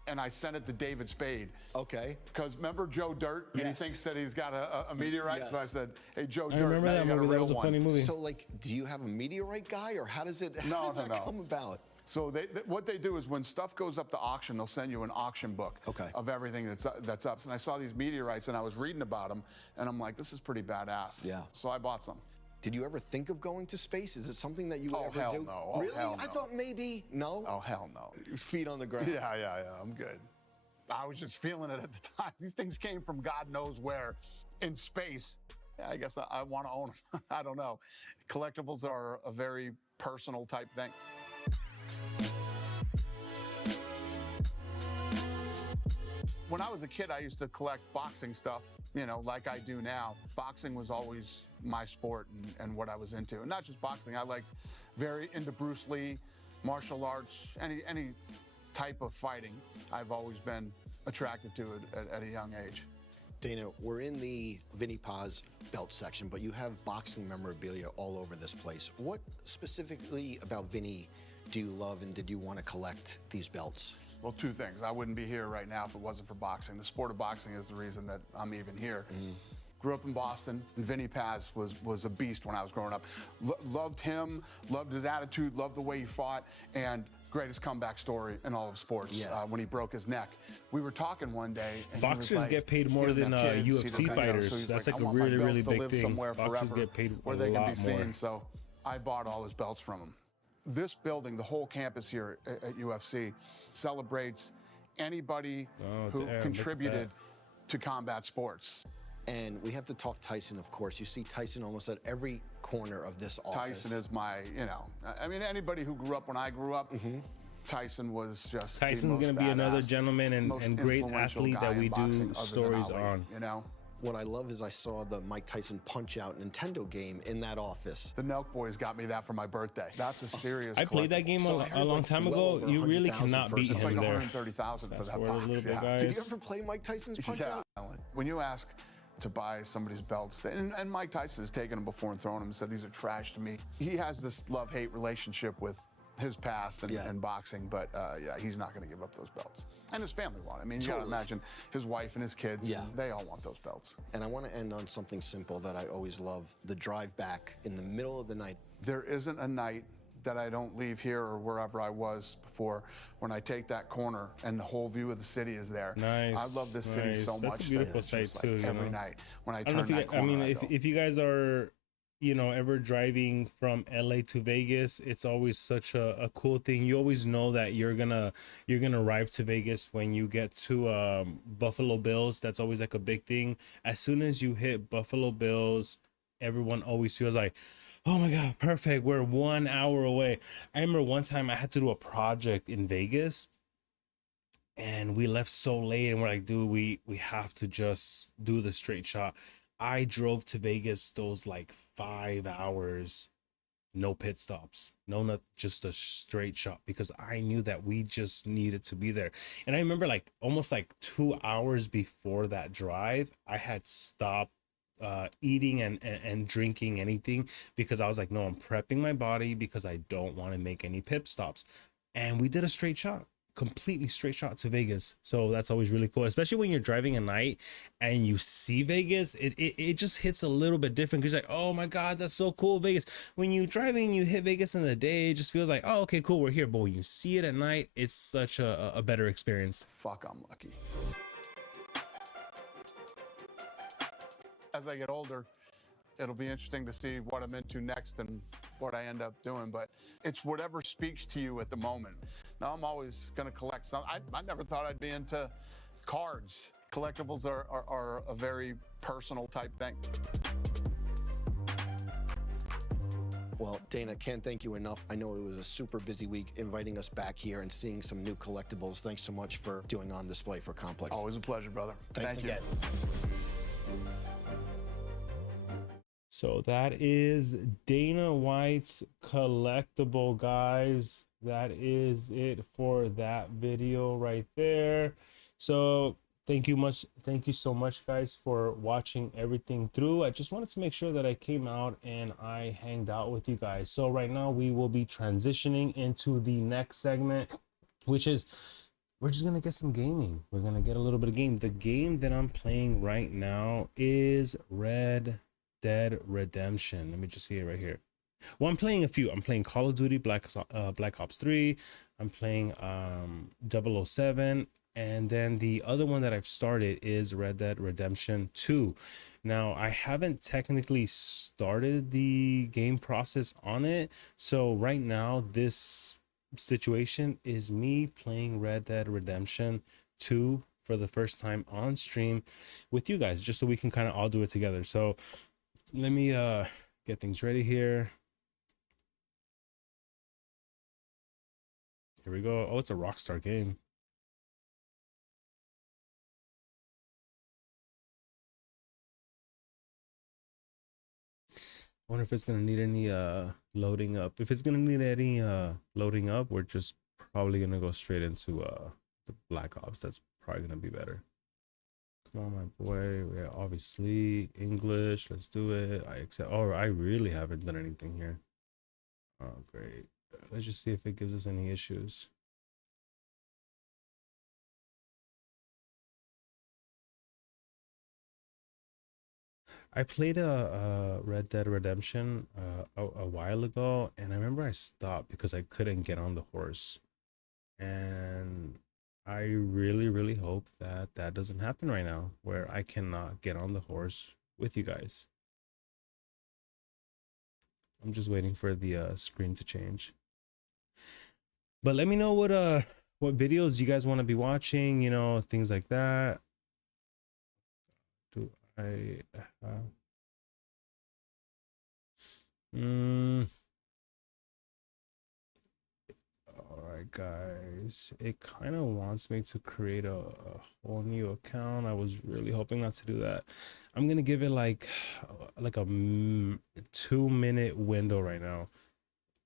and I sent it to David Spade. Okay. Because remember Joe Dirt? And he thinks that he's got a meteorite. Yes. So I said, hey, Joe I Dirt, remember now that you got movie. a That real was a one. funny movie. So like, do you have a meteorite guy, or how does that come about? So what they do is when stuff goes up to auction, they'll send you an auction book of everything that's up. And I saw these meteorites, and I was reading about them, and I'm like, this is pretty badass. Yeah. So I bought some. Did you ever think of going to space? Is it something that you would ever hell do? no. Oh, really? hell no. I thought maybe no. Oh, hell no. Feet on the ground. Yeah, I'm good. I was just feeling it at the time. These things came from God knows where in space. Yeah, I guess I want to own them. I don't know. Collectibles are a very personal type thing. When I was a kid, I used to collect boxing stuff, like I do now. Boxing was always my sport and what I was into. And not just boxing, I liked very into Bruce Lee, martial arts, any type of fighting. I've always been attracted to it at a young age. Dana, we're in the Vinnie Paz belt section, but you have boxing memorabilia all over this place. What specifically about Vinnie do you love, and did you want to collect these belts? Well, two things. I wouldn't be here right now if it wasn't for boxing. The sport of boxing is the reason that I'm even here. Grew up in Boston, and Vinnie Paz was a beast when I was growing up. Loved him, loved his attitude, loved the way he fought, and greatest comeback story in all of sports when he broke his neck. We were talking one day, and boxers get paid more than UFC fighters. So that's like a really big thing. Boxers get paid where a they can lot be seen. more. So I bought all his belts from him. This building, the whole campus here at UFC, celebrates anybody who contributed to combat sports. And we have to talk Tyson, of course. You see Tyson almost at every corner of this office. Tyson is my, I mean, anybody who grew up when I grew up, Tyson was just Tyson's going to be another gentleman and great athlete that we do stories on. What I love is I saw the Mike Tyson Punch-Out Nintendo game in that office. The Nelk Boys got me that for my birthday. That's a serious I played that game a long time ago. You really cannot beat him it's like there. 130,000 for that for box. the little guys. Did you ever play Mike Tyson's Punch-Out? When you ask to buy somebody's belts, and Mike Tyson has taken them before and thrown them and said, these are trash to me. He has this love-hate relationship with his past and boxing, but he's not going to give up those belts. And his family want it. I mean, you got to imagine his wife and his kids, they all want those belts. And I want to end on something simple that I always love, the drive back in the middle of the night. There isn't a night that I don't leave here or wherever I was before when I take that corner and the whole view of the city is there. Nice. I love this city so much. That's a beautiful sight too. Every night when I turn that corner, I mean, if you guys are ever driving from LA to Vegas, it's always such a cool thing. You always know that you're gonna arrive to Vegas when you get to Buffalo Bills. That's always like a big thing. As soon as you hit Buffalo Bills, everyone always feels like, oh my god, perfect, we're 1 hour away. I remember one time I had to do a project in Vegas, and we left so late, and we're like, dude, we have to just do the straight shot. I drove to Vegas those like 5 hours, no pit stops, no, not just a straight shot, because I knew that we just needed to be there. And I remember like almost like 2 hours before that drive, I had stopped eating and drinking anything, because I was like, no, I'm prepping my body because I don't want to make any pit stops. And we did a straight shot, completely straight shot to Vegas. So that's always really cool, especially when you're driving at night and you see Vegas. It just hits a little bit different, because you're like, oh my God, that's so cool, Vegas. When you driving, you hit Vegas in the day, it just feels like, oh, okay, cool, we're here. But when you see it at night, it's such a better experience. Fuck, I'm lucky. As I get older, it'll be interesting to see what I'm into next and what I end up doing, but it's whatever speaks to you at the moment. Now, I'm always going to collect some. I never thought I'd be into cards. Collectibles are a very personal type thing. Well, Dana, can't thank you enough. I know it was a super busy week inviting us back here and seeing some new collectibles. Thanks so much for doing On Display for Complex. Always a pleasure, brother. Thanks again. So that is Dana White's collectible, guys. That is it for that video right there. So thank you so much, guys, for watching everything through. I just wanted to make sure that I came out and I hanged out with you guys. So right now we will be transitioning into the next segment, which is we're just gonna get some gaming. We're gonna get a little bit of game. The game that I'm playing right now is Red Dead Redemption. Let me just see it right here. Well, I'm playing a few. I'm playing Call of Duty Black Ops 3. I'm playing 007, and then the other one that I've started is Red Dead Redemption 2. Now, I haven't technically started the game process on it, so right now this situation is me playing Red Dead Redemption 2 for the first time on stream with you guys, just so we can kind of all do it together. So let me get things ready here. Here we go. Oh, it's a Rockstar game. I wonder if it's gonna need any loading up. If it's gonna need any loading up, we're just probably gonna go straight into the Black Ops. That's probably gonna be better. Come on, my boy. Yeah, obviously English. Let's do it. I accept. Oh, I really haven't done anything here. Oh, great. Let's just see if it gives us any issues. I played a Red Dead Redemption a while ago, and I remember I stopped because I couldn't get on the horse. And I really hope that that doesn't happen right now, where I cannot get on the horse with you guys. I'm just waiting for the screen to change. But let me know what videos you guys want to be watching, you know, things like that. Do I all right, guys, it kind of wants me to create a whole new account. I was really hoping not to do that. I'm gonna give it like a 2-minute window right now.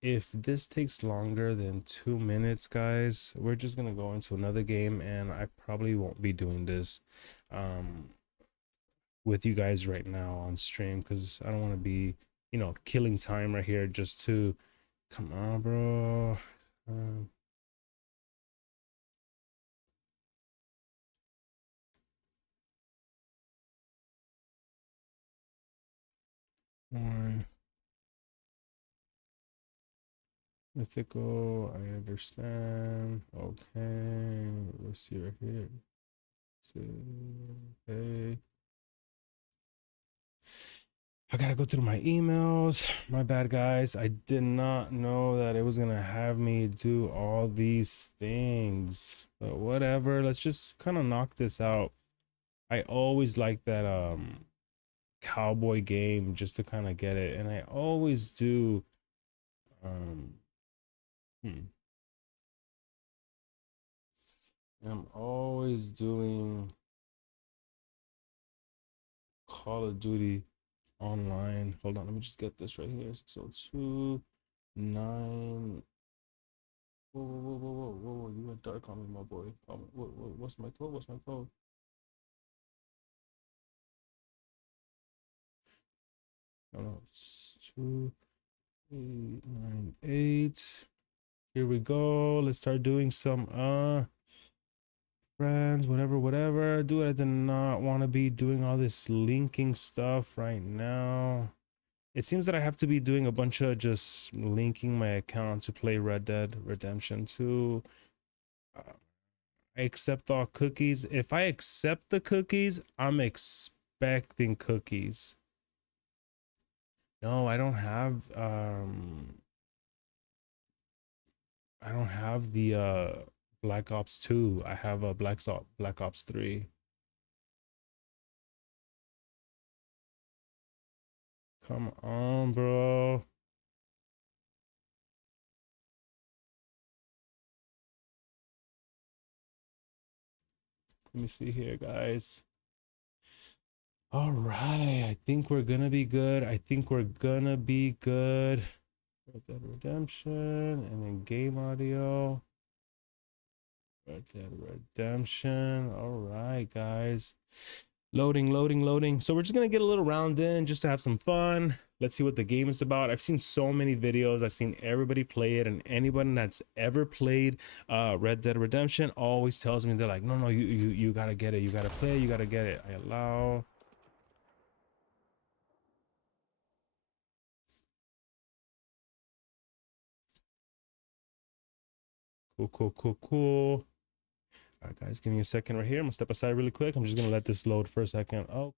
If this takes longer than 2 minutes, guys, we're just gonna go into another game, and I probably won't be doing this with you guys right now on stream, because I don't want to be, you know, killing time right here just to come on, bro. One mythical, I understand. Okay, let's see right here. Okay, I gotta go through my emails. My bad, guys. I did not know that it was gonna have me do all these things, but whatever. Let's just kind of knock this out. I always like that cowboy game just to kind of get it, and I always do I'm always doing Call of Duty online. Hold on, let me just get this right here. 602 9. Whoa, you went dark on me, my boy. What's my code? What's my code? No, it's 2898. Here we go. Let's start doing some friends, whatever. Dude, I did not want to be doing all this linking stuff right now. It seems that I have to be doing a bunch of just linking my account to play Red Dead Redemption 2. I accept all cookies. If I accept the cookies, I'm expecting cookies. No, I don't have the Black Ops 2. I have a Black Ops 3. Come on, bro. Let me see here, guys. All right, I think we're gonna be good. Red Dead Redemption, and then game audio. Red Dead Redemption. All right, guys. Loading. So we're just gonna get a little round in just to have some fun. Let's see what the game is about. I've seen so many videos. I've seen everybody play it, and anyone that's ever played Red Dead Redemption always tells me, they're like, no, you gotta get it. You gotta play it. You gotta get it. I allow. Cool. All right, guys, give me a second right here. I'm gonna step aside really quick. I'm just gonna let this load for a second. Oh.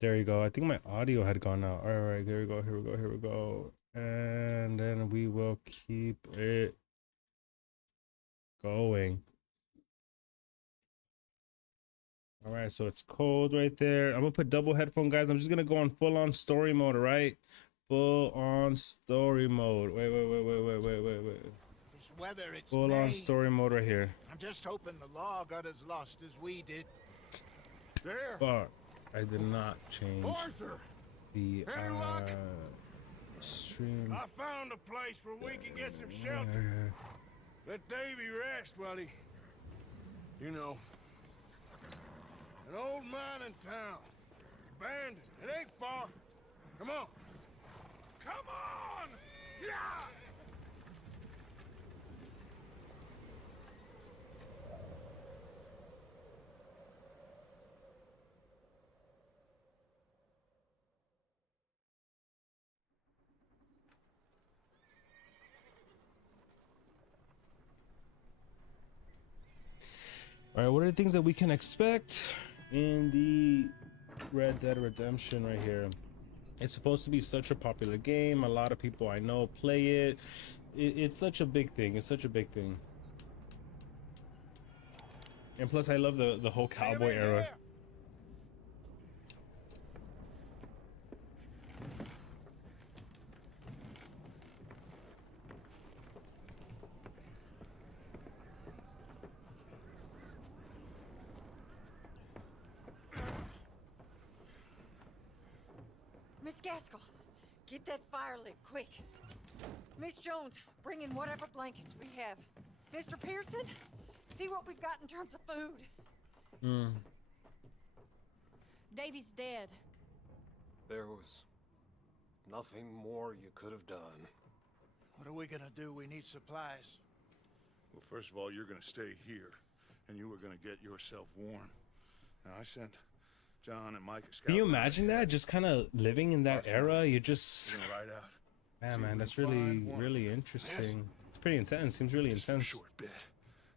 There you go. I think my audio had gone out. All right, here we go. And then we will keep it going. All right, so it's cold right there. I'm gonna put double headphone, guys. I'm just gonna go on full on story mode, all right? Full on story mode. Wait. This weather, it's full on story mode right here. I'm just hoping the law got as lost as we did. There. Fuck. I did not change Arthur! the Any luck? stream. I found a place where we can get some shelter. Let Davy rest while he... You know. An old mining town. Abandoned. It ain't far. Come on. Come on! Yeah! All right, what are the things that we can expect in the Red Dead Redemption right here? It's supposed to be such a popular game. A lot of people I know play it. It's such a big thing. It's such a big thing. And plus, I love the whole cowboy era. Miss Gaskell, get that fire lit, quick. Miss Jones, bring in whatever blankets we have. Mr. Pearson, see what we've got in terms of food. Davy's dead. There was nothing more you could have done. What are we gonna do? We need supplies. Well, first of all, you're gonna stay here, and you were gonna get yourself warm. Now, I sent John and Mike a scout. Can you imagine that? Just kind of living in that era. You just... You're gonna ride out. Yeah, man, that's really interesting. It's pretty intense. Seems really intense.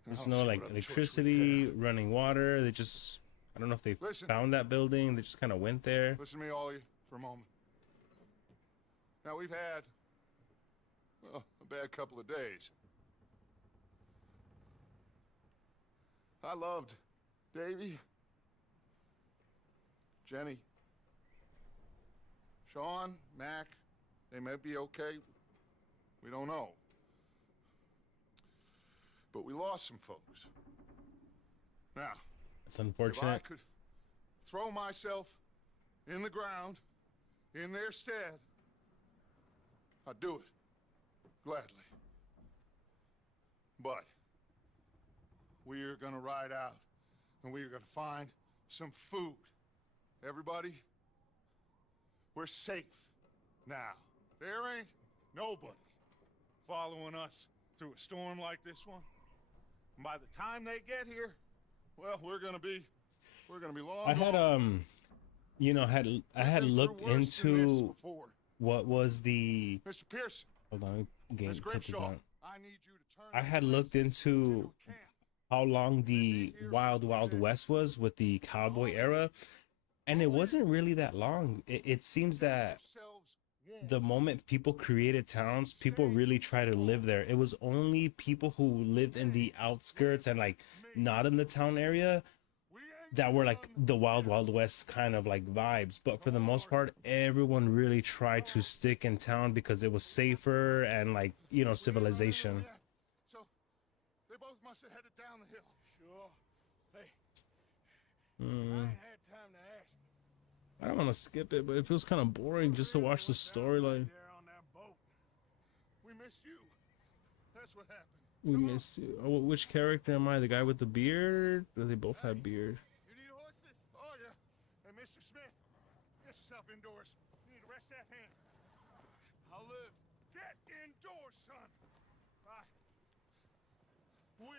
There's no like electricity, running water. They just, I don't know if they found that building. They just kind of went there. Listen to me, all of you, for a moment. Now, we've had, well, a bad couple of days. I loved Davy, Jenny, Sean, Mac. They may be okay. We don't know. But we lost some folks. Now, it's unfortunate. If I could throw myself in the ground in their stead, I'd do it gladly. But we are gonna ride out and we are gonna find some food. Everybody, we're safe now. There ain't nobody following us through a storm like this one. And by the time they get here, well, we're gonna be long. I had you know, I had looked into what was the Mr. Pearson. Hold on, game put this on. I need you to turn. I had looked into how long the Wild Wild West was with the cowboy era, and it wasn't really that long. It seems that the moment people created towns, people really try to live there. It was only people who lived in the outskirts and like not in the town area that were like the Wild Wild West kind of like vibes. But for the most part, everyone really tried to stick in town because it was safer and like, you know, civilization. So they both must have headed down the hill. Sure. Hey, I ain't had time to ask. I don't want to skip it, but it feels kind of boring just to watch the storyline. We missed you. That's what happened. We miss you. Oh, which character am I? The guy with the beard? Or they both have beard. You need horses? Oh yeah. Hey, Mr. Smith, get yourself indoors. You need to rest that hand. I'll live. Get indoors, son. We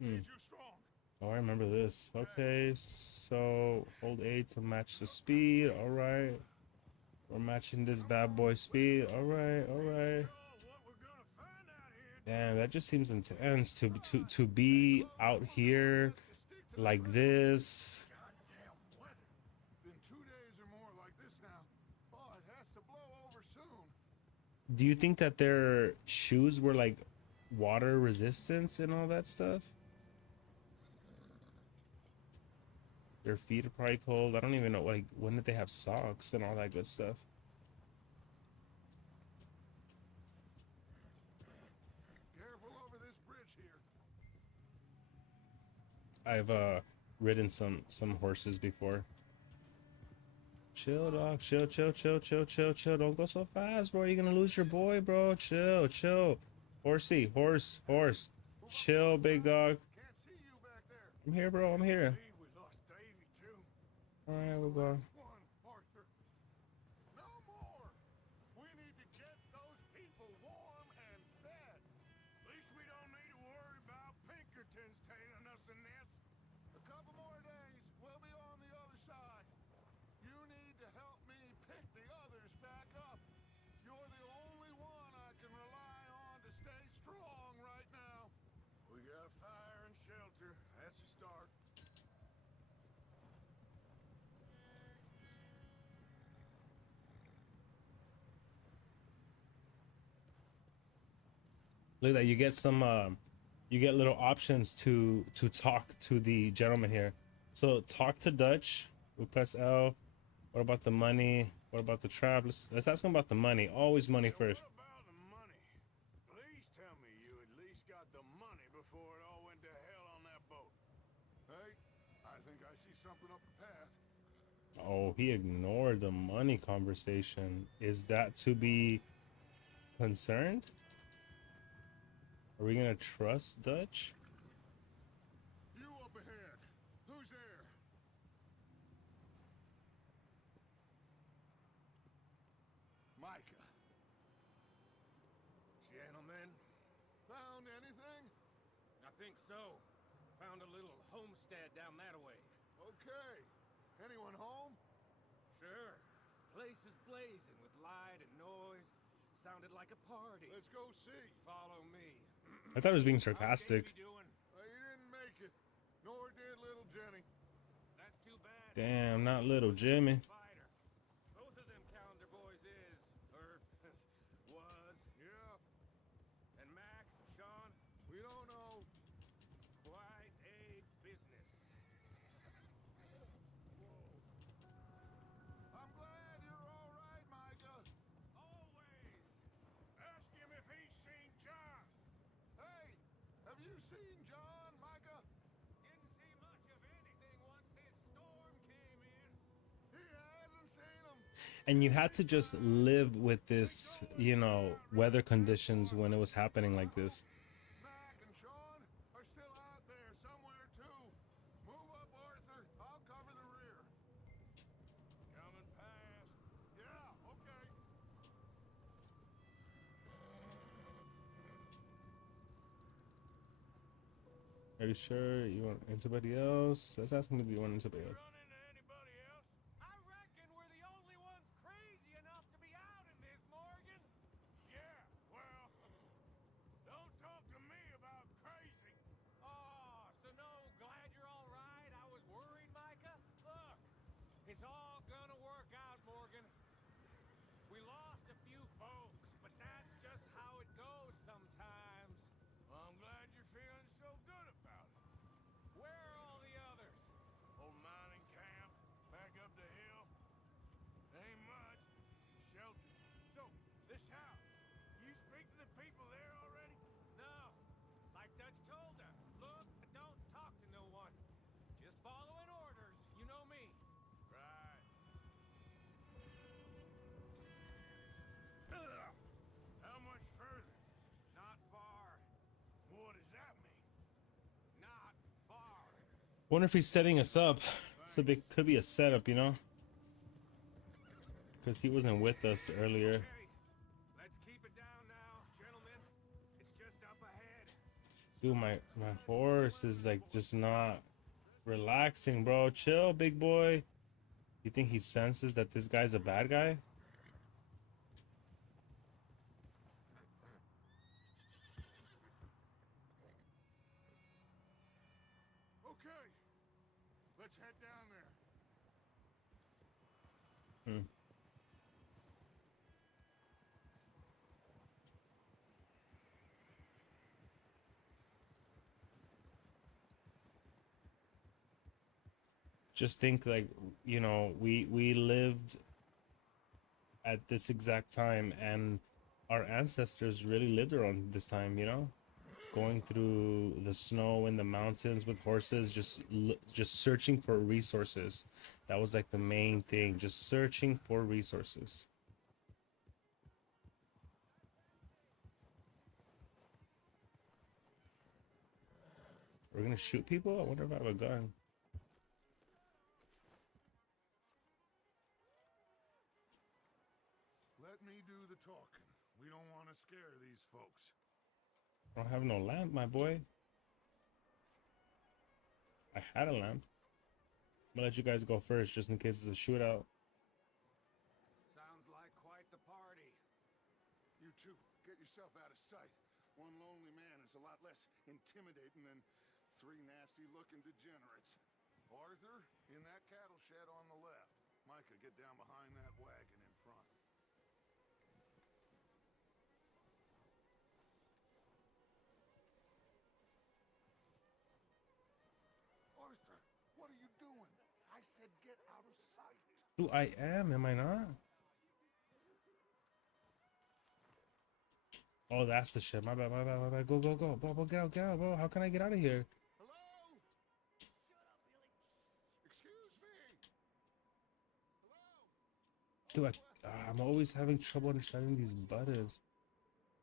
need you strong. Oh, I remember this. Okay, so hold A to match the speed. All right, we're matching this bad boy speed. All right, all right. Damn, that just seems intense to be out here like this. Been 2 days or more like this now. Oh, it has to blow over soon. Do you think that their shoes were like water resistance and all that stuff? Their feet are probably cold. I don't even know, like, when did they have socks and all that good stuff? Careful over this bridge here. I've ridden some horses before. Chill, dog. Chill, chill, chill, chill, chill, chill. Don't go so fast, bro. You're gonna lose your boy, bro. Chill, chill. Horsey, horse, horse. Chill, big dog. I'm here, bro. I'm here. All right, we'll go. Look at that. You get some you get little options to talk to the gentleman here. So talk to Dutch. We press L. What about the money? What about the trap? Let's ask him about the money. Always money first. What about the money? Please tell me you at least got the money before it all went to hell on that boat. Hey, I think I see something up the path. Oh, he ignored the money conversation. Is that to be concerned? Are we gonna trust Dutch? You up ahead. Who's there? Micah. Gentlemen, Found anything? I think so. Found a little homestead down that way. Okay. Anyone home? Sure. Place is blazing with light and noise. Sounded like a party. Let's go see. Follow me. I thought it was being sarcastic. He doing? He didn't make it. Nor did little Jenny. That's too bad. Damn, not little Jimmy. Fighter. Both of them calendar boys is, or was. Yeah. And Mac, Sean, We don't know. quite a business. I'm glad you're all right, Micah. Always. Ask him if he's seen John. Hey, have you seen John, Micah? Didn't see much of anything once this storm came in. He hasn't seen him. And you had to just live with this, you know, weather conditions when it was happening like this. Mac and Sean are still out there somewhere too. Move up, Arthur. I'll cover the rear. Coming past. Yeah, okay. Are you sure you want anybody else? Let's ask him if you want anybody else. Run into anybody else? I reckon we're the only ones crazy enough to be out in this, Morgan. Yeah, well, don't talk to me about crazy. Oh, so no, glad you're all right. I was worried, Micah. Look, it's all gonna work out, Morgan. We lost a few folks, but that's just how it goes sometimes. Well, I'm glad you're feeling so good about it. Where are all the others? Old mining camp, back up the hill. Ain't much. Shelter. So, this house, you speak to the people there already? No, like Dutch told us. Look, don't talk to no one. Just following orders. You know me. Right. How much further? Not far. What does that mean? Not far. Wonder if he's setting us up. So it could be a setup, you know? Because he wasn't with us earlier. Okay, let's keep it down now, gentlemen. It's just up ahead. Dude, my horse is like just not relaxing, bro. Chill, big boy. You think he senses that this guy's a bad guy? Okay. Let's head down there. Just think, like, you know, we lived at this exact time, and our ancestors really lived around this time, you know, going through the snow in the mountains with horses, just searching for resources. That was like the main thing, just searching for resources. We're gonna shoot people? I wonder if I have a gun. Let me do the talking. We don't want to scare these folks. I don't have no lamp, my boy. I had a lamp. I'm gonna let you guys go first, just in case it's a shootout. Sounds like quite the party. You two, get yourself out of sight. One lonely man is a lot less intimidating than 3 nasty-looking degenerates. Arthur, in that cattle shed on the left. Micah, get down behind that wagon in front. Arthur, what are you doing? I said get out of sight. Ooh, I am I not? Oh, that's the shit. My bad, my bad, my bad. Go, go, go. Bro, get out, bro. How can I get out of here? Hello? Excuse me. Hello? Dude, I'm always having trouble understanding these buttons.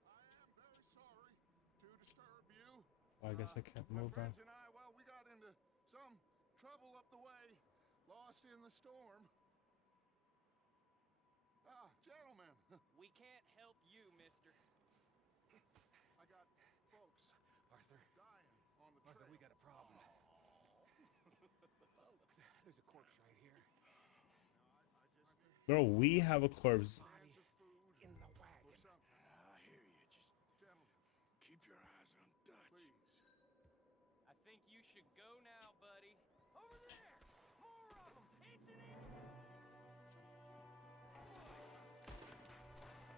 I am very sorry to disturb you. Oh, I guess I can't move My on. friends and I, well, we got into some trouble up the way. Lost in the storm. Ah, gentlemen. We can't help you, mister. I got folks Arthur. dying on the Arthur, trail. we got a problem. Folks, there's a corpse right here. Bro, we have a corpse. Body in the wagon. I hear you. Just keep your eyes on Dutch. Please. I think you should go now, buddy. Over there! More of them! It's an it!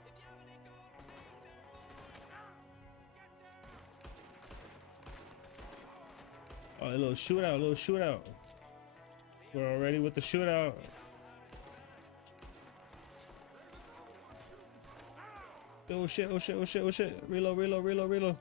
If you have any gold teeth there, get down! Oh, a little shootout, a little shootout. We're already with the shootout. Oh shit, oh shit, oh shit, oh shit. Reload, reload, reload, reload.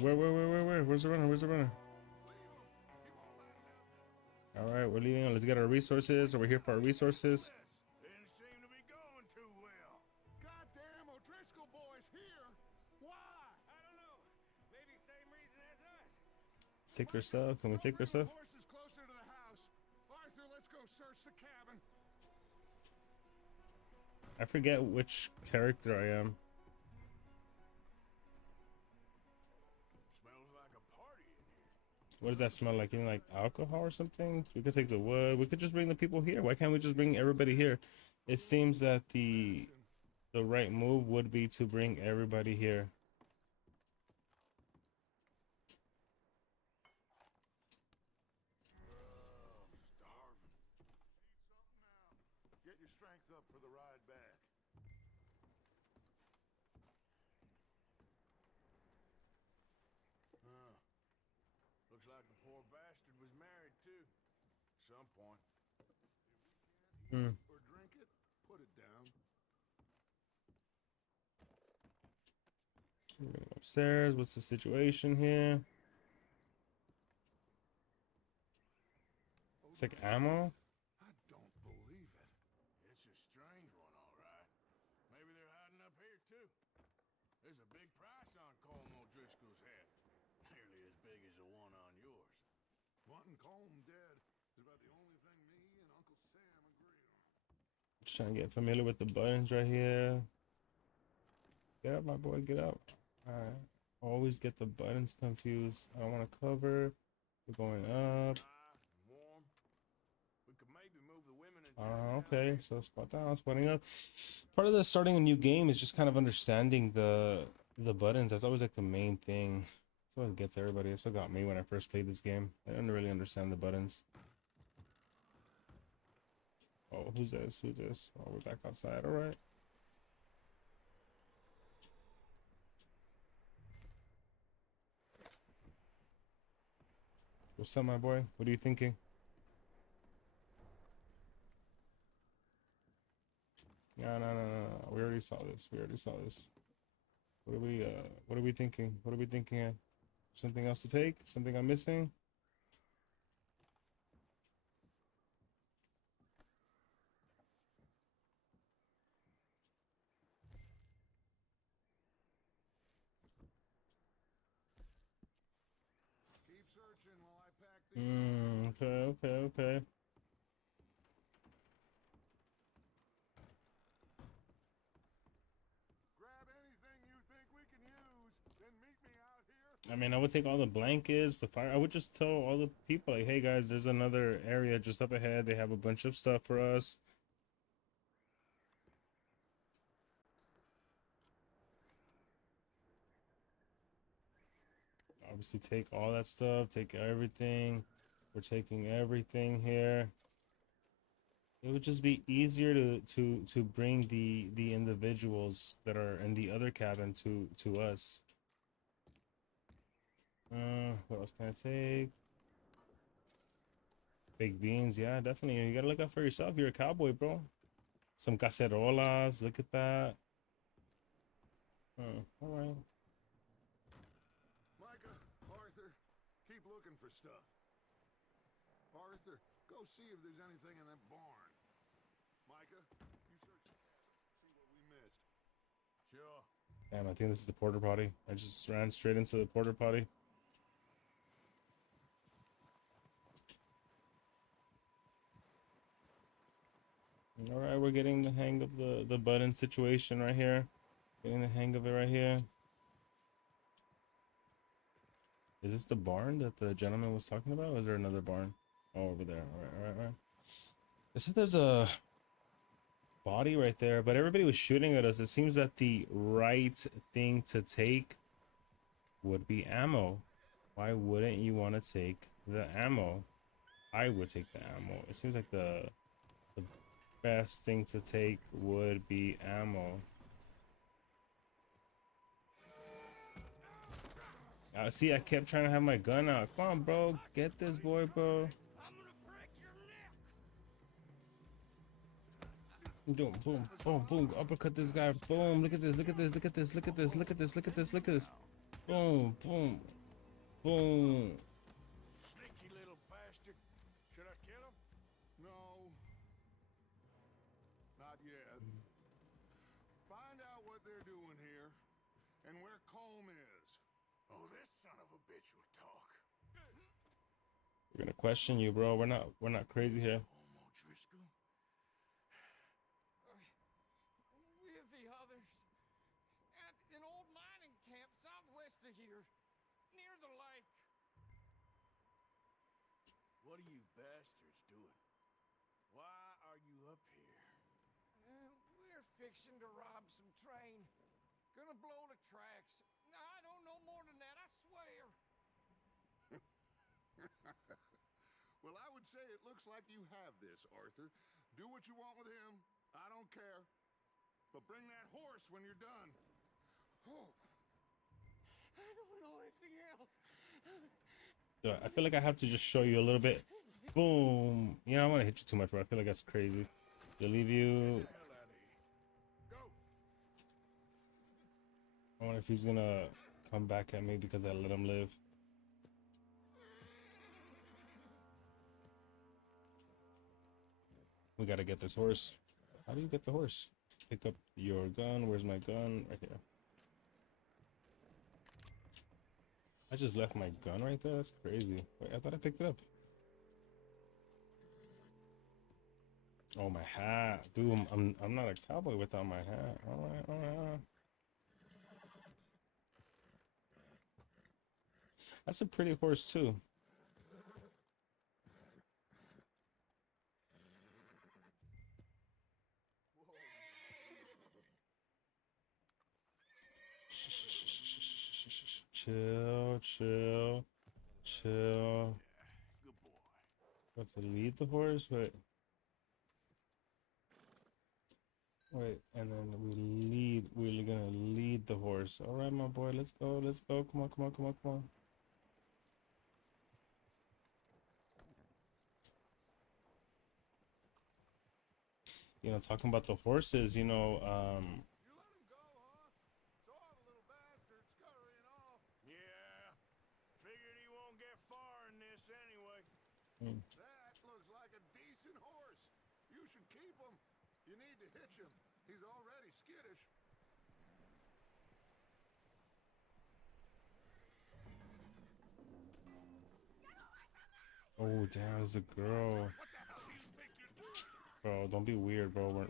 Where? Where's the runner? Where's the runner? All right, we're leaving. Let's get our resources. We're here for our resources. Didn't seem to be going too well. Goddamn O'Driscoll boys here. Why? I don't know. Maybe same reason as us. Take their stuff. Can we take their stuff? Horses closer to the house. Arthur, let's go search the cabin. I forget which character I am. Smells like a party in here. What does that smell like? Anything like alcohol or something? We could take the wood. We could just bring the people here. Why can't we just bring everybody here? It seems that the right move would be to bring everybody here. I'm starving. Eat something now. Get your strength up for the ride back. Huh. Looks like the poor bastard was married too. At some point. Or drink it, put it down. Upstairs. What's the situation here? It's like ammo. I don't believe it. It's a strange one, all right. Maybe they're hiding up here too. There's a big price on Colm O'Driscoll's head. Nearly as big as the one on yours. Wanting Colm dead is about the only thing me and Uncle Sam agree on. Just trying to get familiar with the buttons right here. Get up, my boy. Get up. All right. Always get the buttons confused. I don't want to cover. We're going up. Warm. We could maybe move the women and Okay, so spot down, spotting up. Part of the starting a new game is just kind of understanding the buttons. That's always like the main thing. That's what gets everybody. That's what got me when I first played this game. I didn't really understand the buttons. Oh, who's this? Who's this? Oh, we're back outside. All right. What's up, my boy? What are you thinking? No. We already saw this. We already saw this. What are we thinking? What are we thinking here? Something else to take? Something I'm missing? Keep searching while I pack these. Okay. Grab anything you think we can use, then meet me out here. I mean, I would take all the blankets, the fire. I would just tell all the people, like, hey guys, there's another area just up ahead. They have a bunch of stuff for us. Obviously, take all that stuff. Take everything. We're taking everything here. It would just be easier to bring the individuals that are in the other cabin to us. What else can I take? Baked beans, yeah, definitely. You gotta look out for yourself. You're a cowboy, bro. Some cacerolas. Look at that. All right. Micah, Arthur, keep looking for stuff. Arthur, go see if there's anything in that barn. Micah, you search, see what we missed. Sure. Damn, I think this is the porta potty. I just ran straight into the porta potty. All right, we're getting the hang of the button situation right here. Getting the hang of it right here. Is this the barn that the gentleman was talking about? Or is there another barn? Oh, over there. All right. I said there's a body right there, but everybody was shooting at us. It seems that the right thing to take would be ammo. Why wouldn't you want to take the ammo? I would take the ammo. It seems like the best thing to take would be ammo. See, I kept trying to have my gun out. Come on, bro. Get this boy, bro. Boom. Uppercut this guy. Boom. Look at this. Look at this. Boom. Sneaky little bastard. Should I kill him? No. Not yet. Find out what they're doing here and where Colm is. Oh, this son of a bitch will talk. We're gonna question you, bro. We're not crazy here. O'Driscoll? With the others at an old mining camp southwest of here, near the lake. What are you bastards doing? Why are you up here? We're fixing to rob some train. Gonna blow the tracks. I don't know more than that, I swear. Well, I would say it looks like you have this, Arthur. Do what you want with him. I don't care. But bring that horse when you're done. Oh. I don't know anything else. I feel like I have to just show you a little bit. Boom. You know, I don't want to hit you too much, bro. I feel like that's crazy. They'll leave you. I wonder if he's gonna come back at me because I let him live. We gotta get this horse. How do you get the horse? Pick up your gun. Where's my gun? Right here. I just left my gun right there. That's crazy. Wait, I thought I picked it up. Oh, my hat, dude. I'm not a cowboy without my hat. All right. That's a pretty horse too. Chill. Good boy. Have to lead the horse, but Wait, and then we're gonna lead the horse. All right, my boy, let's go, let's go. Come on, come on, come on, come on. You know, talking about the horses, you know, Yeah, figured he won't get far in this anyway. That looks like a decent horse. You should keep him. You need to hitch him. He's already skittish. oh damn, there's a girl. Bro, don't be weird, bro.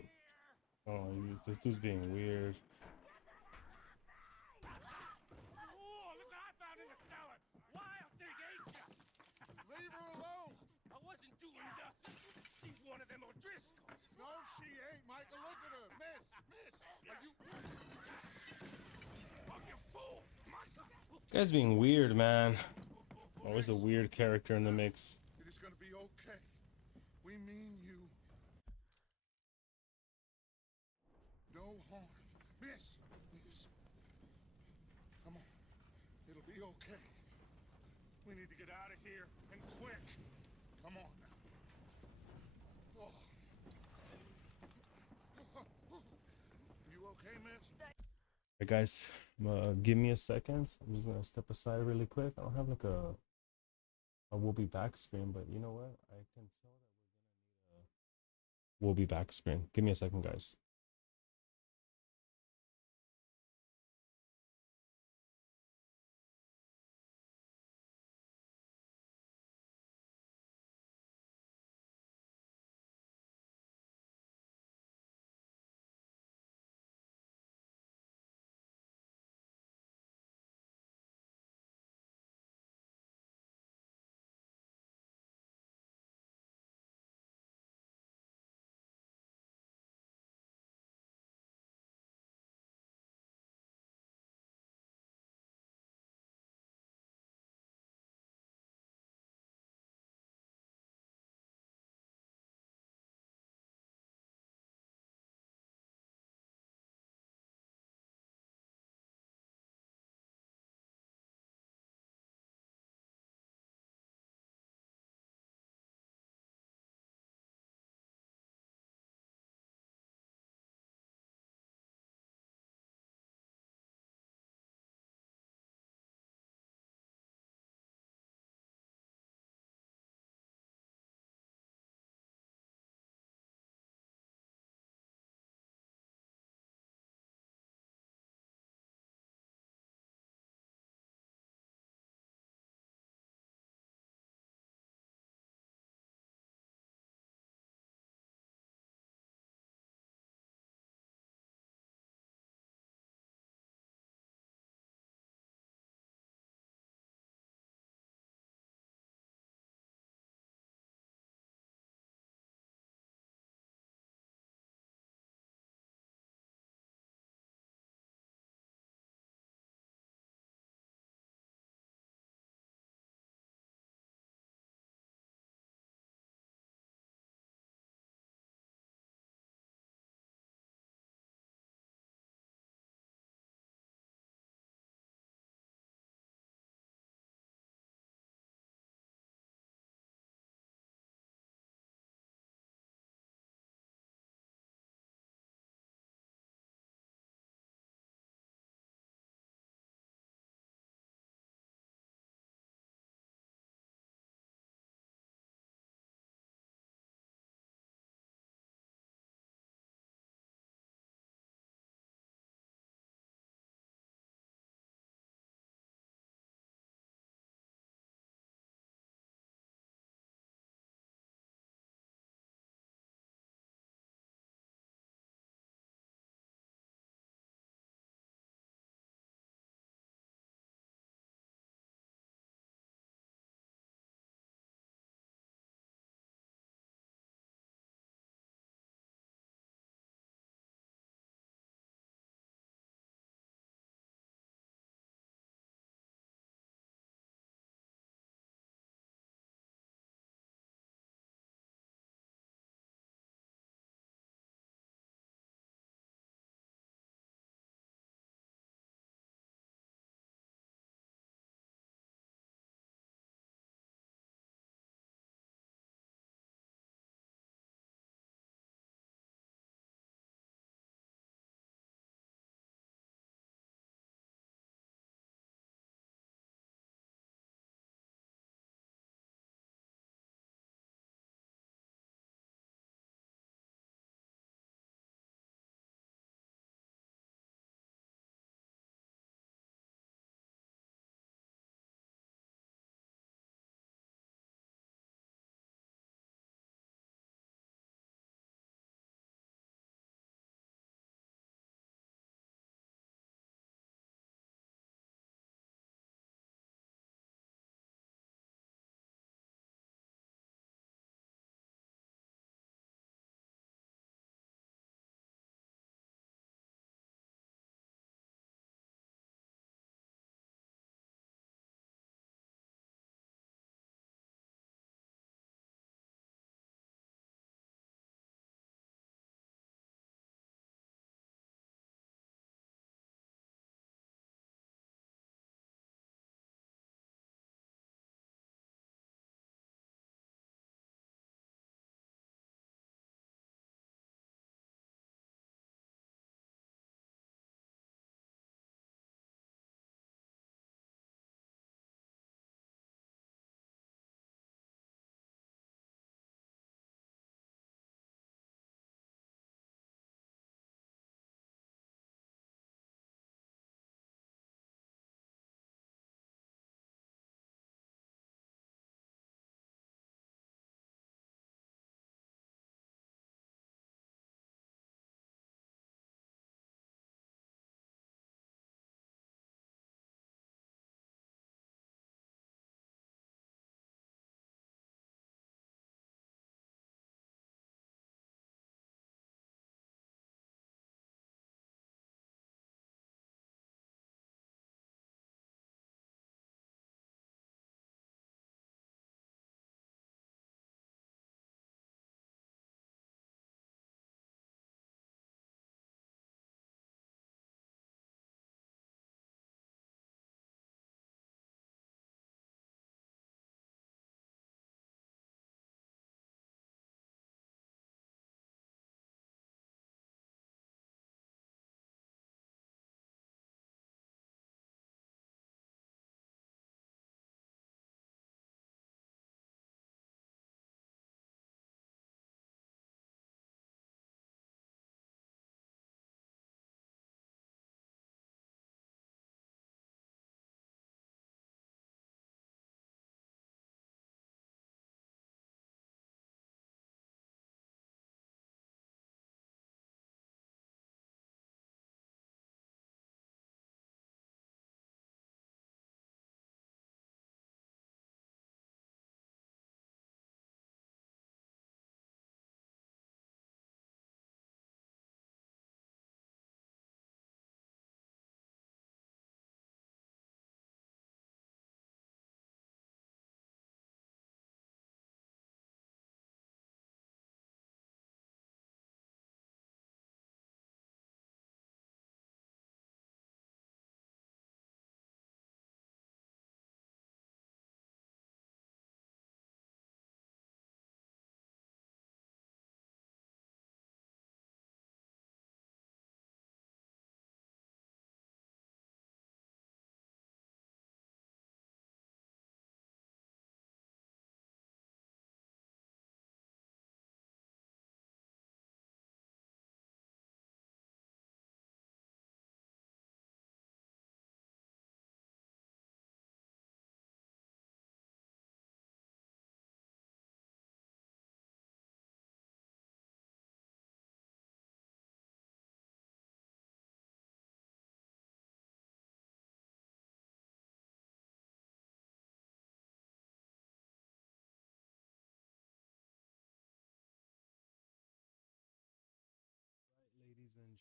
Oh, this dude's being weird. Oh, look what I found in the cellar! Wild thing, ain't ya? Leave her alone. I wasn't doing nothing. She's one of them O'Driscolls. No, she ain't, Michael. Look at her. Miss, are you... Oh, you fool! Michael! Guy's being weird, man. Always a weird character in the mix. It is gonna be okay. We mean you. No harm. Miss. Come on. It'll be okay. We need to get out of here, and quick. Come on now. Oh. You okay, miss? Hey guys, give me a second. I'm just gonna step aside really quick. I don't have like a we'll be back screen, but you know what? I can tell that we're gonna need a we'll be back screen. Give me a second, guys.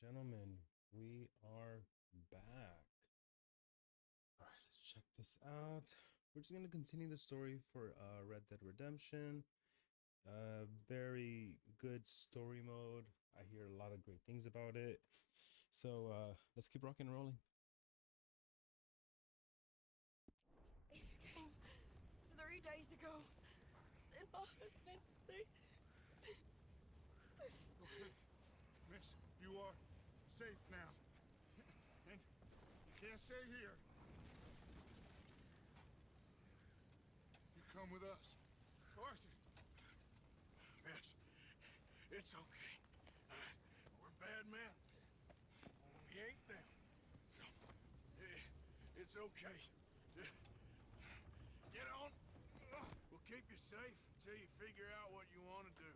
gentlemen, we are back. All right, let's check this out. We're just gonna continue the story for Red Dead Redemption. Very good story mode. I hear a lot of great things about it. So let's keep rocking and rolling. You came 3 days ago. And my husband, they... Okay, miss, you are safe now. And you can't stay here. You come with us. Arthur! Miss, it's okay. We're bad men. We ain't them. It's okay. Get on. We'll keep you safe until you figure out what you want to do.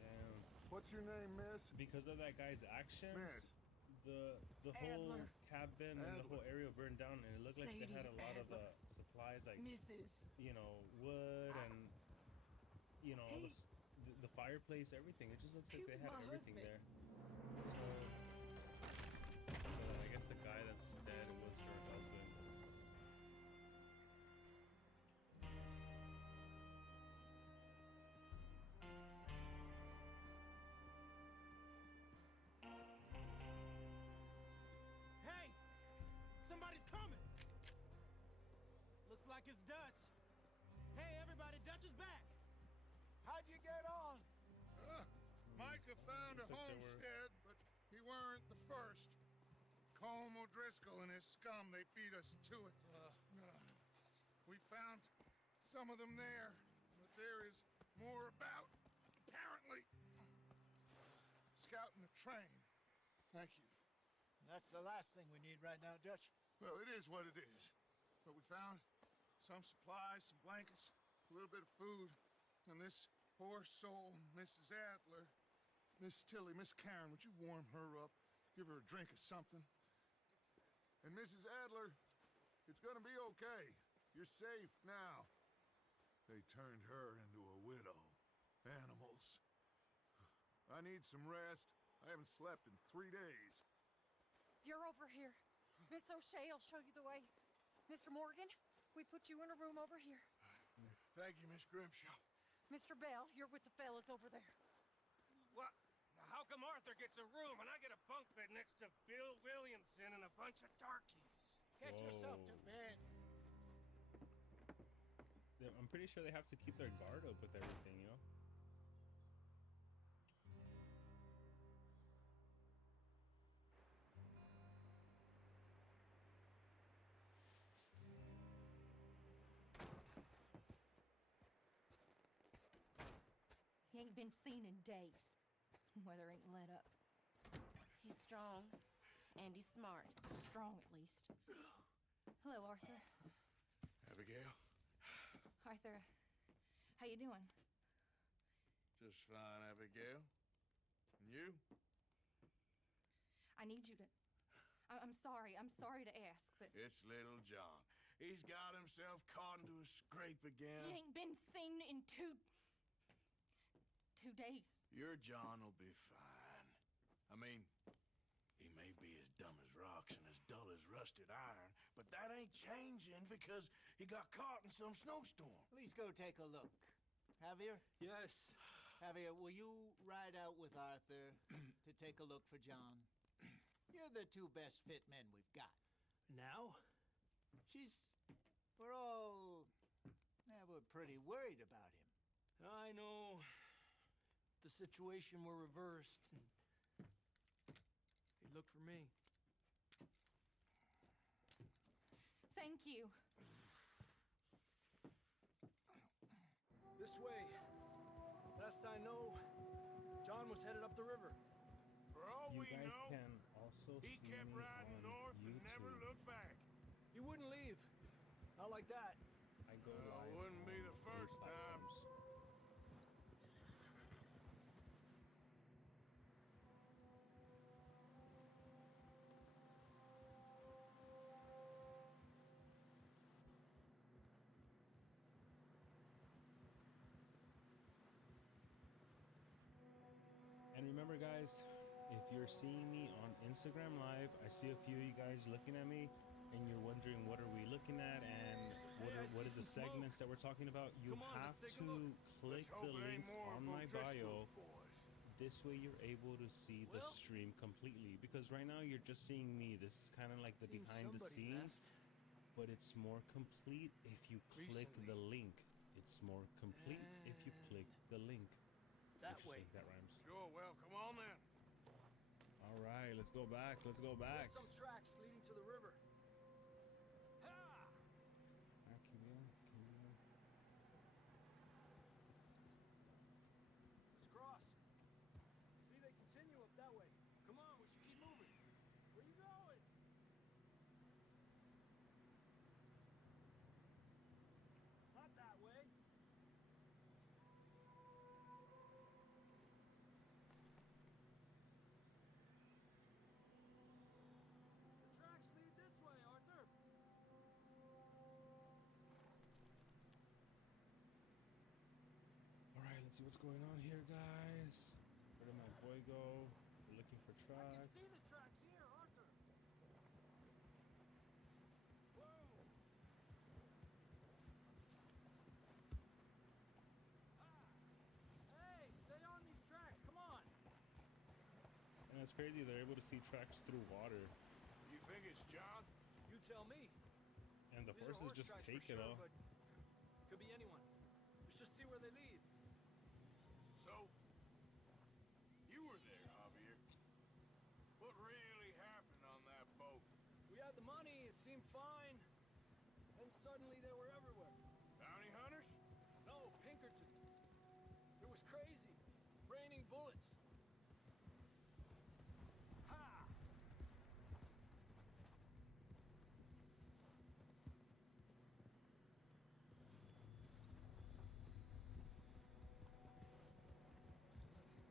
Damn. What's your name, miss? Because of that guy's actions, Miss. the whole Adler. cabin and the whole area burned down, and it looked like they had a Sadie lot Adler. of supplies, like Mrs. you know, wood and you know, all He- the fireplace, everything. It just looks he like they was had my everything husband. there. So I guess the guy that's dead was her husband. Hey! Somebody's coming! Looks like it's Dutch. Hey, everybody, Dutch is back! How'd you get on? Micah found a Looks like they were- homestead, but he weren't the first. Colm O'Driscoll and his scum, they beat us to it. We found some of them there, but there is more about, apparently. Scouting the train. Thank you. That's the last thing we need right now, Dutch. Well, it is what it is. But we found some supplies, some blankets, a little bit of food, and this poor soul, Mrs. Adler, Miss Tilly, Miss Karen, would you warm her up? Give her a drink or something? And Mrs. Adler, it's gonna be okay. You're safe now. They turned her into a widow. Animals. I need some rest. I haven't slept in 3 days. You're over here. Miss O'Shea will show you the way. Mr. Morgan, we put you in a room over here. Thank you, Miss Grimshaw. Mr. Bell, you're with the fellas over there. What? How come Arthur gets a room and I get a bunk bed next to Bill Williamson and a bunch of darkies? Get yourself to Whoa. bed. I'm pretty sure they have to keep their guard up with everything, you know? He ain't been seen in days. Weather ain't let up. He's strong, and he's smart. Strong, at least. Hello, Arthur. Abigail? Arthur, how you doing? Just fine, Abigail. And you? I need you to... I'm sorry to ask, but... It's little John. He's got himself caught into a scrape again. He ain't been seen in 2 days. Your John will be fine. I mean, he may be as dumb as rocks and as dull as rusted iron, but that ain't changing because he got caught in some snowstorm. Please go take a look. Javier? Yes. Javier, will you ride out with Arthur to take a look for John? You're the 2 best fit men we've got. Now? We're all... Yeah, we're pretty worried about him. I know. If the situation were reversed, and he'd look for me. Thank you. This way. Last I know, John was headed up the river. For all You we guys know, can also he see kept me riding on north and never YouTube. looked back. He wouldn't leave. Not like that. I go Well, live wouldn't be on the both first time. platforms. And remember, guys, if you're seeing me on Instagram Live, I see a few of you guys looking at me, and you're wondering what are we looking at and what is the segments that we're talking about. You have to click the links on my bio. This way you're able to see the stream completely, because right now you're just seeing me. This is kind of like the behind the scenes, but it's more complete if you click the link. It's more complete if you click the link. That way. That rhymes. Sure, well, come on then. All right, let's go back. Let's go back. There's some tracks leading to the river. Ha! Let's cross. See, they continue up that way. Come on, we should keep moving. Where you going? Not that way. The tracks lead this way, Arthur. All right, let's see what's going on here, guys. Where did my boy go? We're looking for I can tracks. see the tracks here, Arthur. Whoa. Hey, stay on these tracks. Come on. And it's crazy, they're able to see tracks through water. You think it's John? You tell me. And the These are horses horse just tracks take for it sure, all. but could be anyone. Let's just see where they lead. So, you were there, Javier. What really happened on that boat? We had the money, it seemed fine. Then suddenly they were everywhere. Bounty hunters? No, Pinkertons. It was crazy. Raining bullets. Ha!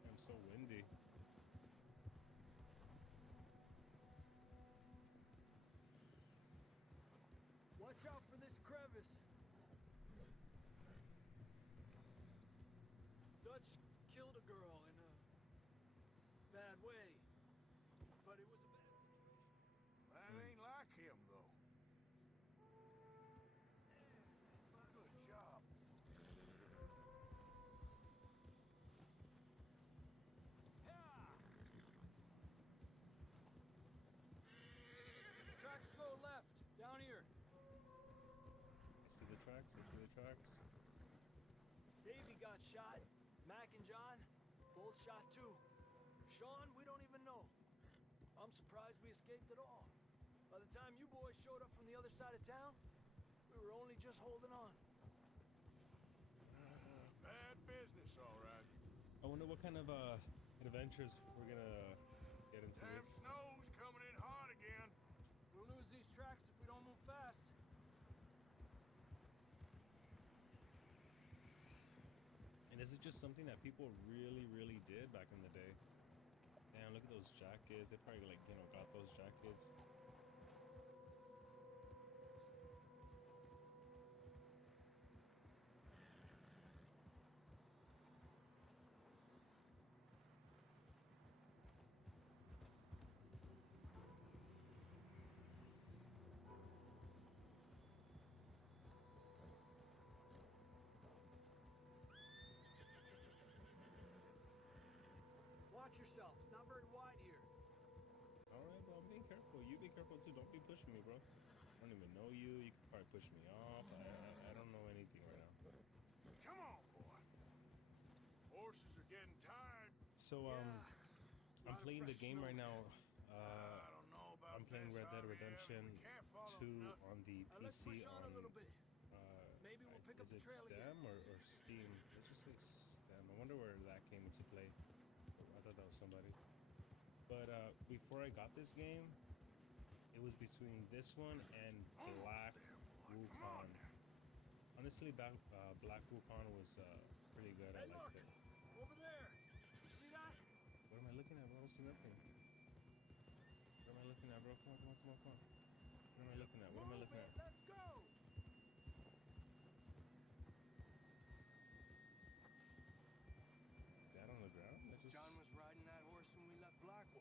I'm so windy. Watch out for this crevice. Dutch killed a girl in a bad way. But it was a bad situation. That ain't like him, though. Good job. Tracks go left, down here. I see the tracks, I see the tracks. Davey got shot. Mac and John, both shot too. Sean, we don't even know. I'm surprised we escaped at all. By the time you boys showed up from the other side of town, we were only just holding on. Bad business, all right. I wonder what kind of adventures we're gonna get into. Damn This. snow's coming in hot again. We'll lose these tracks if we don't move fast. And is it just something that people really did back in the day? Damn, look at those jackets. They probably like, you know, got those jackets. Watch yourself. It's not very wide here. All right, bro. I'm being careful. You be careful too. Don't be pushing me, bro. I don't even know you. You could probably push me off. I don't know anything right now. Come on, boy. Horses are getting tired. So I'm playing the game right now. I don't know about I'm playing this, Red Dead Javier. Redemption We can't follow 2 nothing. on the Let's PC push on a on little bit. Maybe we'll pick up is the it trail Steam again. or Steam? Let's just say Steam. I wonder where that came into play. I thought that was somebody. But before I got this game, it was between this one and Black Wukong. Honestly, Black Wukong was pretty good. I Hey, liked look! it. Over there! You see that? What am I looking at, bro? I don't see nothing. What am I looking at, bro? Come on, come on, come on, come on. What am I looking at? What am I looking at? Let's go! That on the ground? John was riding that horse when we left Blackwater.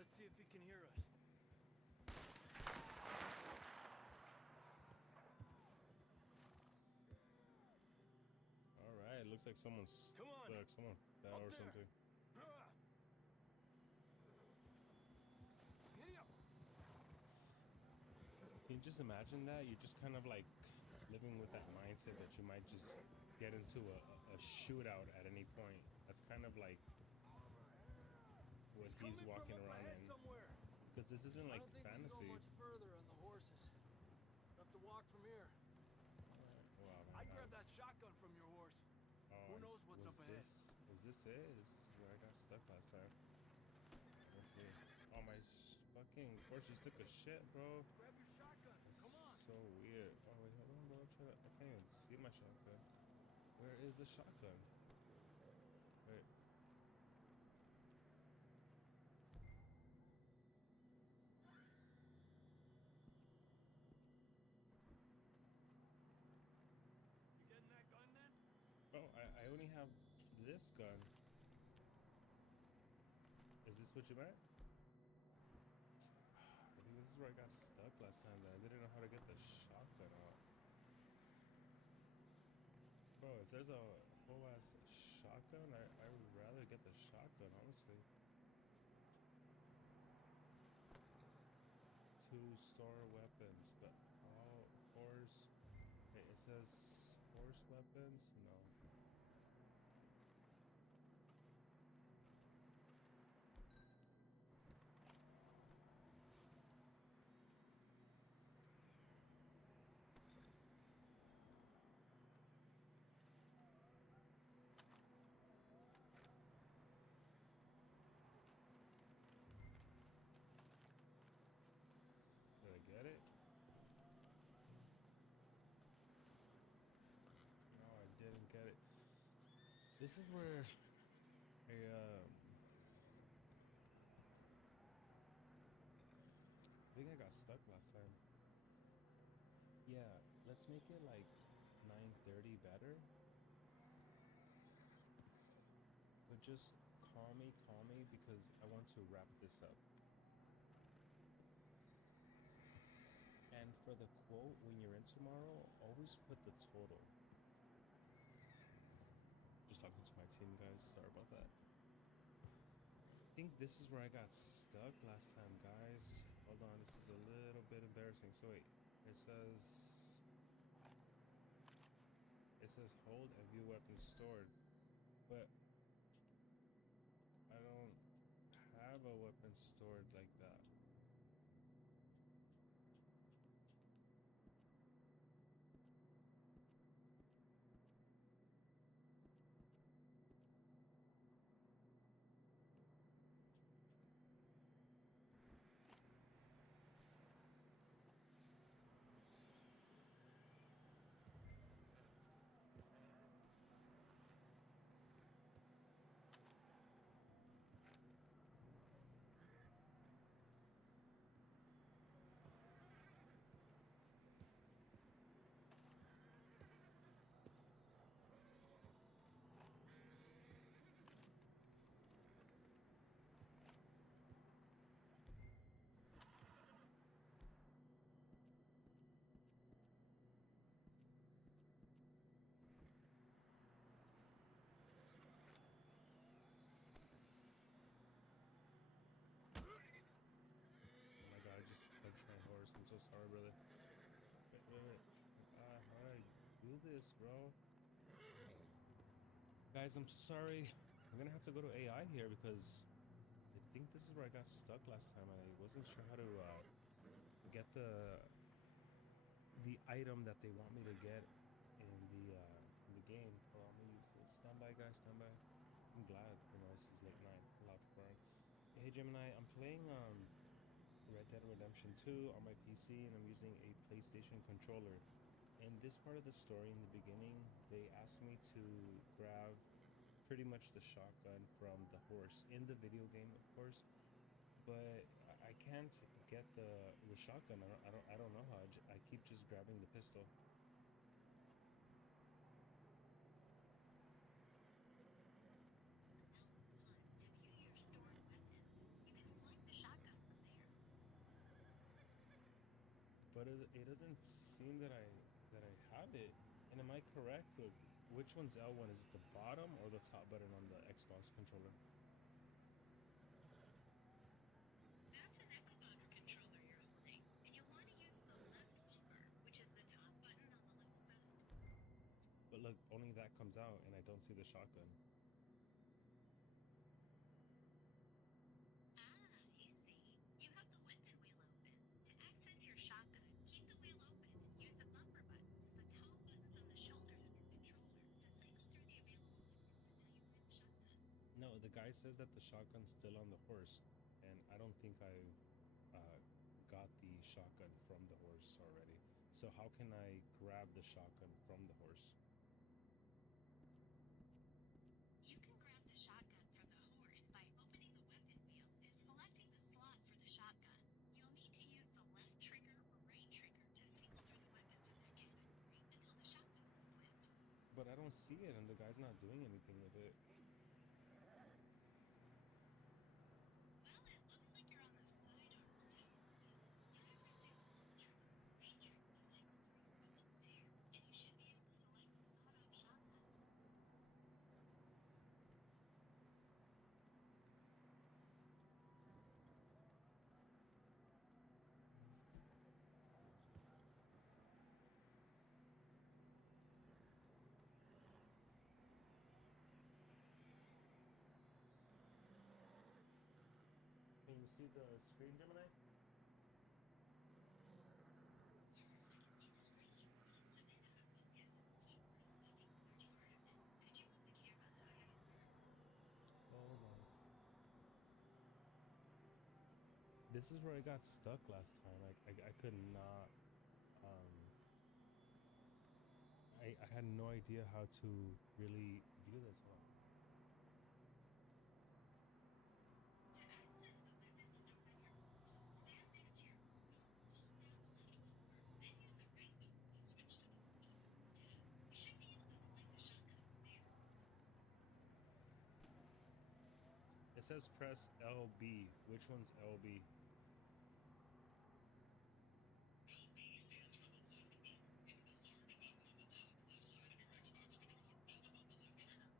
Let's see if he can hear us. All right, looks like someone's Come on. like someone fell or something. Can you just imagine that? You're just kind of like living with that mindset that you might just get into a shootout at any point. That's kind of like what he's walking around in. Because this isn't like fantasy. I don't think we can go much further on the horses. We'll have to walk from here. Wow, I grabbed that shotgun from your horse. Who knows what's up ahead? Was this it? This is where I got stuck last time. Okay. Oh, my fucking horse just took a shit, bro. Grab your shotgun. Come on. So weird. Oh, wait, hold on, bro. I can't even see my shotgun. Where is the shotgun? Wait. You getting that gun then? Oh, I only have this gun. Is this what you meant? I think this is where I got stuck last time. I didn't know how to get the shotgun out. Bro, if there's a whole ass shotgun, I would rather get the shotgun, honestly. 2 store weapons, but all horse. Hey, it says horse weapons? No. Did I get it? No, I didn't get it. This is where I think I got stuck last time. Yeah, let's make it like 9:30 better. But just call me because I want to wrap this up. And for the quote, when you're in tomorrow, always put the total. Just talking to my team, guys. Sorry about that. I think this is where I got stuck last time, guys. Hold on, this is a little bit embarrassing. So wait, it says hold and view weapon stored, but I don't have a weapon stored like that. I just punched my horse. I'm so sorry, brother. Wait. How do I do this, bro? Guys, I'm sorry. I'm gonna have to go to AI here because I think this is where I got stuck last time. I wasn't sure how to get the item that they want me to get in the game. Oh, I'm gonna use this. Stand by, guys. Stand by. I'm glad. This is like 9. Allowed to burn. Hey, Gemini. I'm playing Red Dead Redemption 2 on my PC, and I'm using a PlayStation controller. In this part of the story, in the beginning, they asked me to grab pretty much the shotgun from the horse in the video game, of course. But I can't get the shotgun. I don't know how. I keep just grabbing the pistol. To view your stored weapons, you can select the shotgun it doesn't seem that I have it. And am I correct? Look, which one's L1? Is it the bottom or the top button on the Xbox controller? That's an Xbox controller you're holding, and you'll want to use the left bumper, which is the top button on the left side. But look, only that comes out, and I don't see the shotgun. I see. You have the weapon wheel open. To access your shotgun, keep the wheel open and use the bumper buttons, the top buttons on the shoulders of your controller, to cycle through the available weapons until you find the shotgun. No, the guy says that the shotgun's still on the horse, and I don't think I've got the shotgun from the horse already. So how can I grab the shotgun from the horse? You can grab the shotgun from the horse by opening the weapon wheel and selecting the slot for the shotgun. You'll need to use the left trigger or right trigger to cycle through the weapons in their category until the shotgun's equipped. But I don't see it, and the guy's not doing anything with it. Well, it looks like you're on the sidearms tab of the wheel. Try pressing the left trigger or right trigger to cycle through your weapons there, and you should be able to select the sawed-off shotgun. Can you see the screen, Gemini? Yes, I can see the screen. It's a bit out of focus. Keyboard's blocking a large part of it. Could you move the camera so I... Hold on. This is where I got stuck last time. I could not. I had no idea how to really view this one. To access the weapon stored on your horse, stand next to your horse, hold down the left bumper, then use the right bumper to switch to the horse weapons tab. You should be able to select the shotgun from there. It says press LB. Which one's LB? LB stands for the left bumper. It's the large button on the top left side of your Xbox controller, just above the left trigger.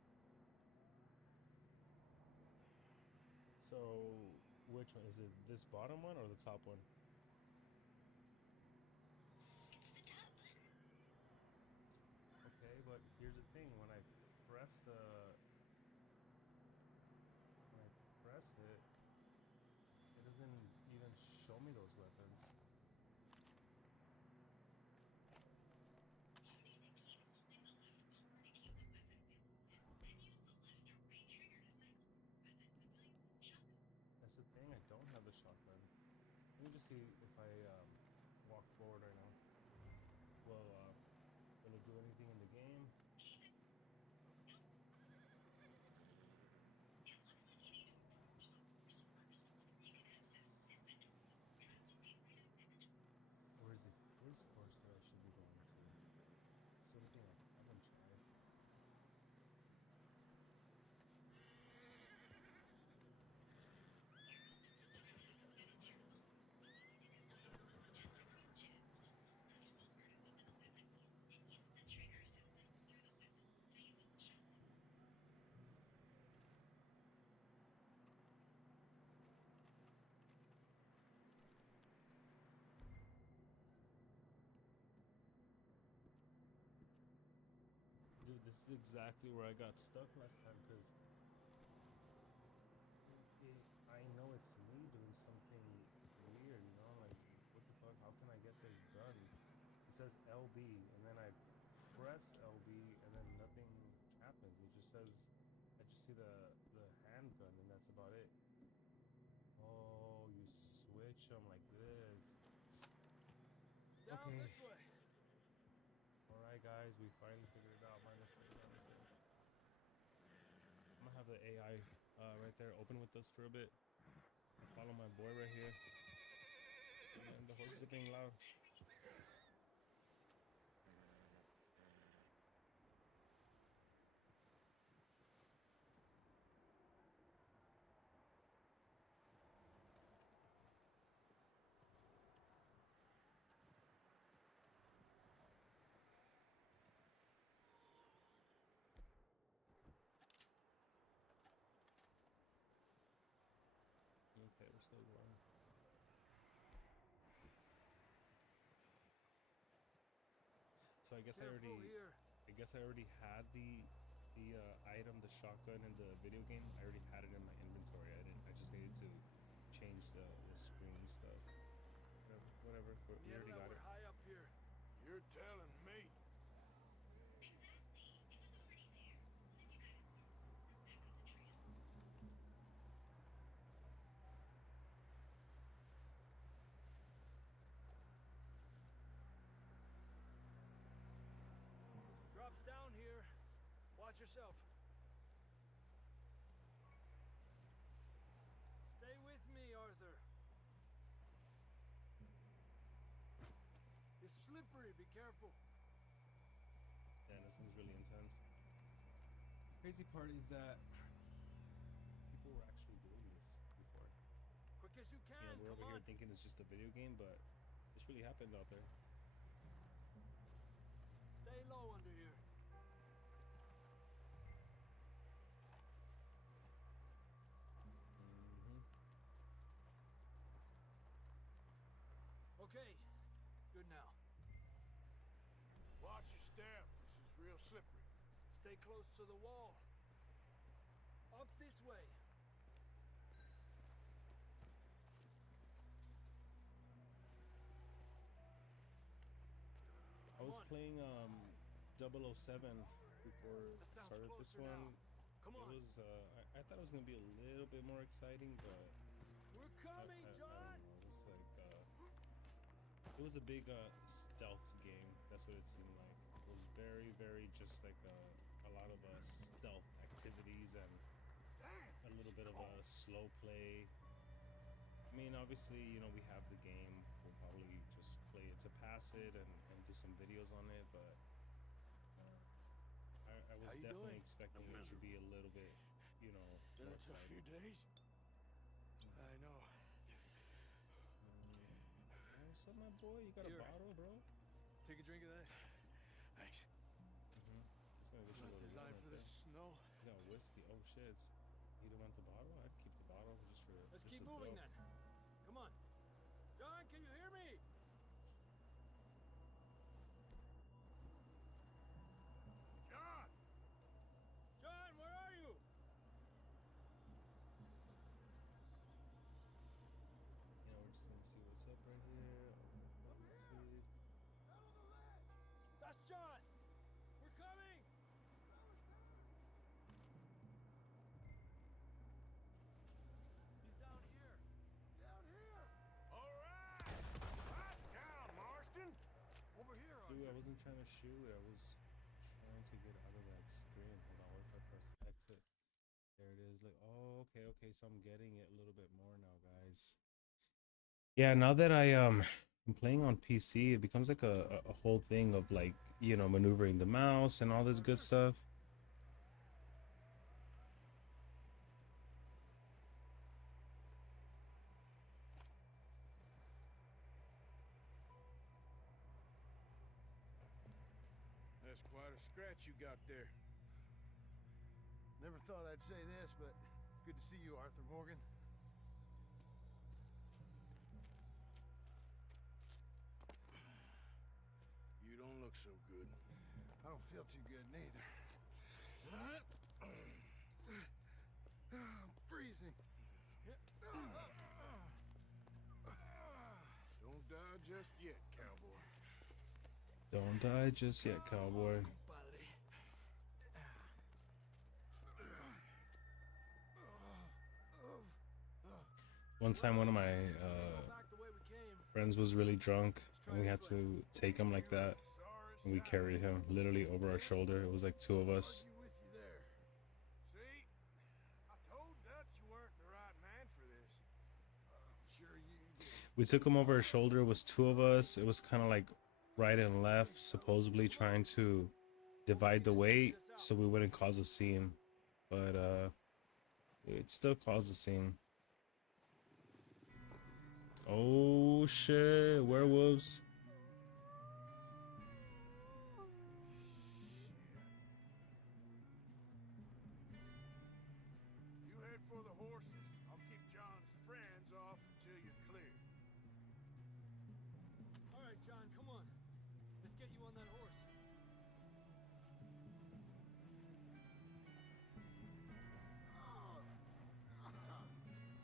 So, which one? Is it this bottom one or the top one? It's the top button. Okay, but here's the thing. When I press it, it doesn't even show me those weapons. You need to keep holding the left bumper to keep the weapon wheel open, then use the left or right trigger to cycle through weapons until you find the shotgun. That's the thing. I don't have the shotgun. Let me just see if I walk forward right now. Will it do anything in the game? Keep it. Nope. It looks like you need to approach the horse first before you can access its inventory. Try walking right up next to it. Or is it this horse that I should be going to? It's the only thing I haven't tried. You're on the control now, and it's your own horse you need to go to. Just approach it, hold the left bumper to open the weapon wheel, and use the triggers to cycle through the weapons until you find the shotgun. Dude, this is exactly where I got stuck last time because I know it's me doing something weird, you know? Like, what the fuck? How can I get this done? It says LB, and then I press LB, and then nothing happens. It just says, I just see the handgun, and that's about it. Oh, you switch them like this. Down Okay. this way. Alright guys, we finally figured it out. My mistake. I'm gonna have the AI right there open with us for a bit. Follow my boy right here. And the horses are being loud. still going. So I guess I already had the item, the shotgun in the video game. I already had it in my inventory. I just needed to change the screen stuff. Whatever. We already got it. We're high up here. You're telling me. Exactly. It was already there. And then you got it, so we're back on the trail. Drops down here. Watch yourself. Stay with me, Arthur. It's slippery. Be careful. Yeah, this thing's really intense. Crazy part is that people were actually doing this before. Quick as you can. Yeah, we're Come over on. here thinking it's just a video game, but this really happened out there. Stay low under here. Okay, good now. Watch your step. This is real slippery. Stay close to the wall. Up this way. I was playing 007 before I started this one. Come on. It was I thought it was gonna be a little bit more exciting, but we're coming, John. I don't know. It was like it was a big stealth game. That's what it seemed like. It was very, very just like a lot of stealth activities and a little bit of a slow play. I mean, obviously, you know, we have the game. We'll probably just play it to pass it and do some videos on it, but I was definitely expecting it to be a little bit, you know, Been more a tough few exciting. days. I know. What's up, my boy? You got Here. a bottle, bro? Take a drink of that. Thanks. It's gonna get you a Not little designed warm for right this there. snow. You got whiskey. Oh shit! You don't want the bottle? I'd keep the bottle just for. Let's just keep a moving thrill. then. Come on. John, can you hear me? John! John, where are you? You know, we're just gonna see what's up right here. That's John. We're coming. He's down here. Down here! All right! Hot down, Marston! Over here. Dude, I wasn't trying to shoot. I was trying to get out of that screen. Hold on, what if I press exit? There it is. Like, oh, okay. So I'm getting it a little bit more now, guys. Yeah, now that I'm playing on PC, it becomes like a whole thing of like, you know, maneuvering the mouse and all this good stuff. That's quite a scratch you got there. Never thought I'd say this, but it's good to see you, Arthur Morgan. You don't look so good. I don't feel too good neither. I'm freezing. Don't die just yet, cowboy. Don't die just yet, cowboy. One time, one of my friends was really drunk, and we had to take him like that, and we carried him literally over our shoulder. It was like two of us. See? I told Dutch you weren't the right man for this. I'm sure you did. We took him over our shoulder. It was two of us. It was kind of like right and left, supposedly trying to divide the weight so we wouldn't cause a scene, but it still caused a scene. Oh shit, werewolves. You head for the horses. I'll keep John's friends off. John, come on. Let's get you on that horse.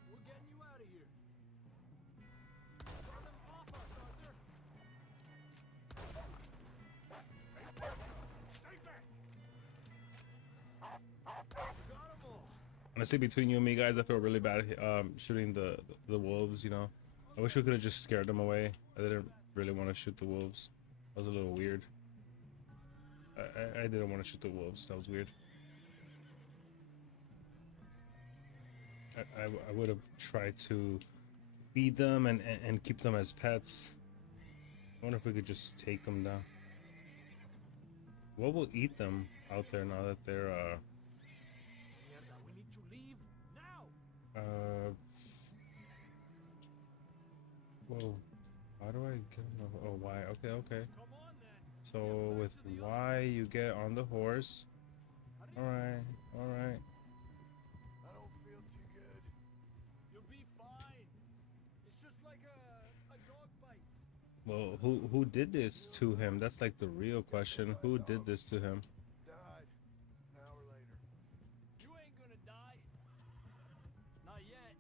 We're getting you out of here. Draw them off us, Arthur. Stay back. Got 'em all. Honestly, between you and me, guys, I feel really bad shooting the wolves. You know, I wish we could have just scared them away. I didn't really want to shoot the wolves. That was a little weird. I didn't want to shoot the wolves. That was weird. I would have tried to feed them and keep them as pets. I wonder if we could just take them down. What will eat them out there now that they're We need to leave now. Whoa. How do I get on the, oh, Y? Okay, okay. So with Y, you get on the horse. Alright, alright. I don't feel too good. You'll be fine. It's just like a dog bite. Well, who did this to him? That's like the real question. Who did this to him? Died an hour later. You ain't gonna die. Not yet.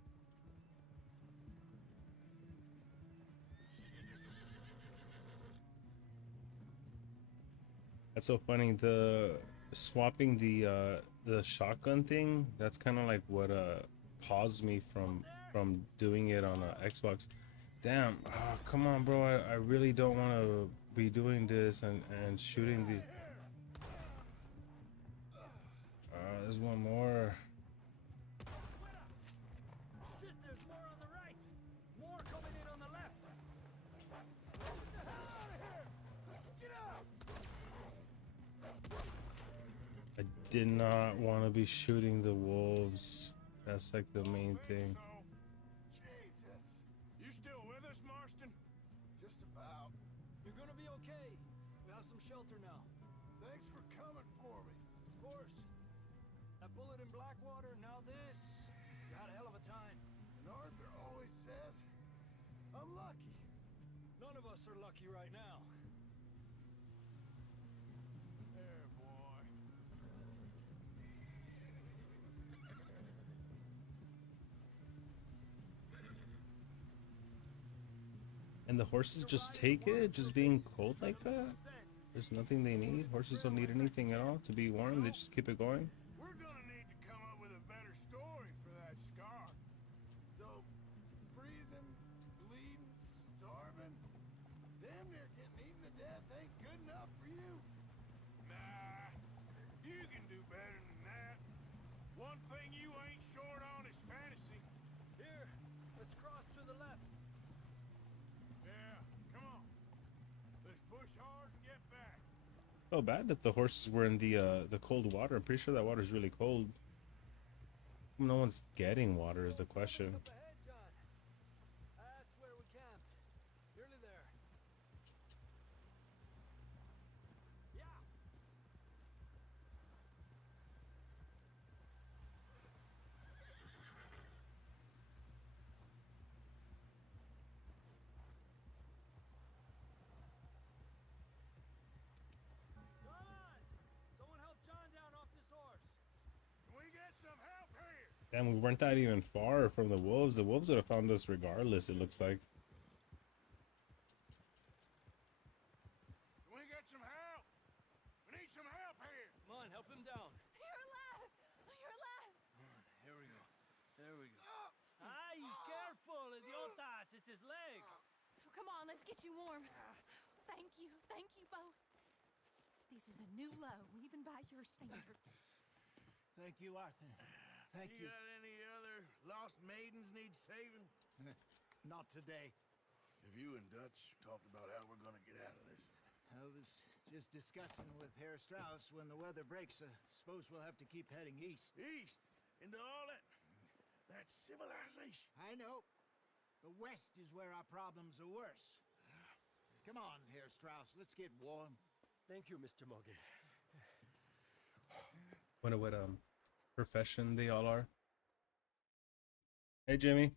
That's so funny. The swapping the shotgun thing, that's kind of like what paused me from doing it on a Xbox. Damn, come on, bro. I really don't want to be doing this and shooting the there's one more. Shit, there's more on the right. More coming in on the left. I did not want to be shooting the wolves. That's like the main thing. Jesus. You still with us, Marston? Just about. You're gonna be okay. We have some shelter now. Thanks for coming for me. Of course. That bullet in Blackwater, now this. You had a hell of a time. And Arthur always says, I'm lucky. None of us are lucky right now. There, boy. And the horses just take it, just being cold like that? There's nothing they need? Horses don't need anything at all to be warm, they just keep it going? We're gonna need to come up with a better story for that scar. So, freezing, bleeding, starving, damn near getting eaten to death ain't good enough for you. Nah, you can do better than that. One thing you ain't short on is fantasy. Here, let's cross to the left. Yeah, come on. Let's push hard and get back. Oh, bad that the horses were in the cold water. I'm pretty sure that water's really cold. No one's getting water is the question. Up ahead, John. That's where we camped. Nearly there. Yeah. Come on! Someone help John down off this horse. Can we get some help here? Damn, we weren't that even far from the wolves. The wolves would have found us regardless, it looks like. Can we get some help? We need some help here. Come on, help him down. You're alive! You're alive! Come on, here we go. There we go. Ay, careful, idiotas! It's his leg. Oh, come on, let's get you warm. Thank you both. This is a new low, even by your standards. Thank you, Arthur. Thank you. Got any other lost maidens need saving? Not today. Have you and Dutch talked about how we're gonna get out of this? I was just discussing with Herr Strauss when the weather breaks. Suppose we'll have to keep heading east. East? Into all that civilization? I know. The west is where our problems are worse. Come on, Herr Strauss. Let's get warm. Thank you, Mr. Morgan. Wonder what profession they all are. Hey, Jimmy.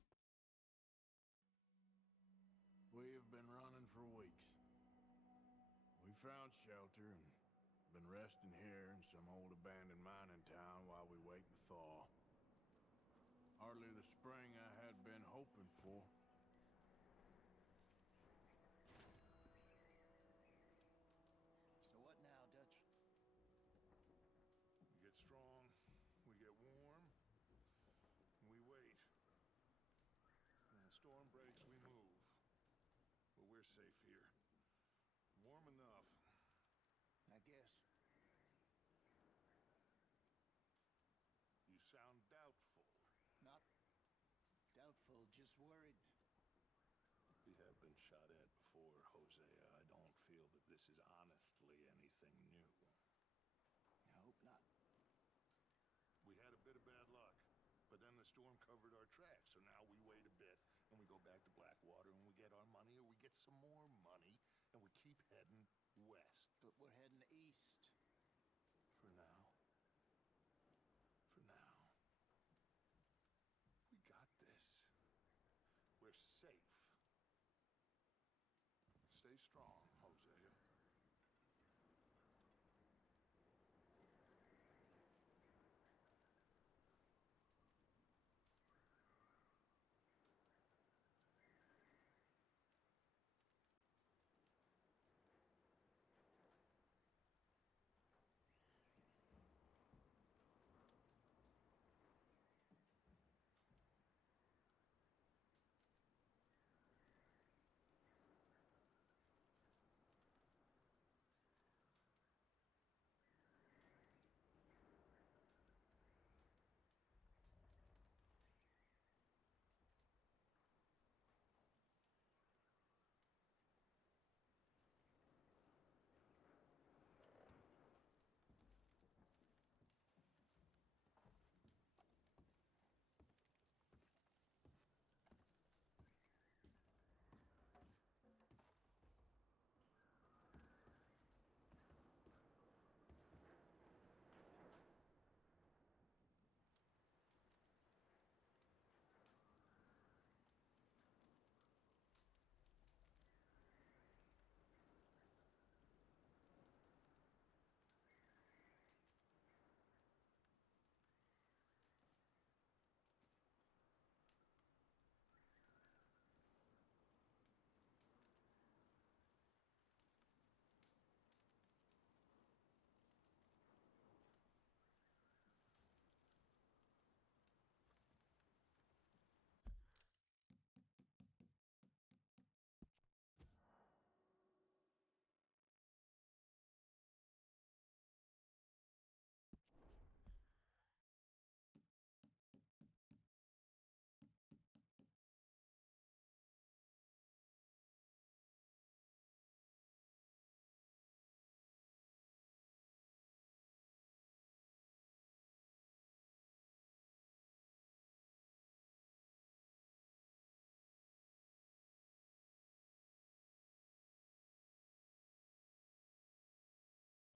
We have been running for weeks. spring I had been hoping for. So what now, Dutch? We get strong, we get warm, we wait. When the storm breaks, we move. But we're safe here. Warm enough. I guess. You sound doubtful. Not doubtful, just worried. We have been shot at before, Hosea. I don't feel that this is honestly anything new. I hope not. We had a bit of bad luck, but then the storm covered our tracks, so now we wait a bit, and we go back to Blackwater, and we get our money, or we get some more money, and we keep heading west. But we're heading east. For now. For now. We got this. We're safe. Stay strong, Hosea.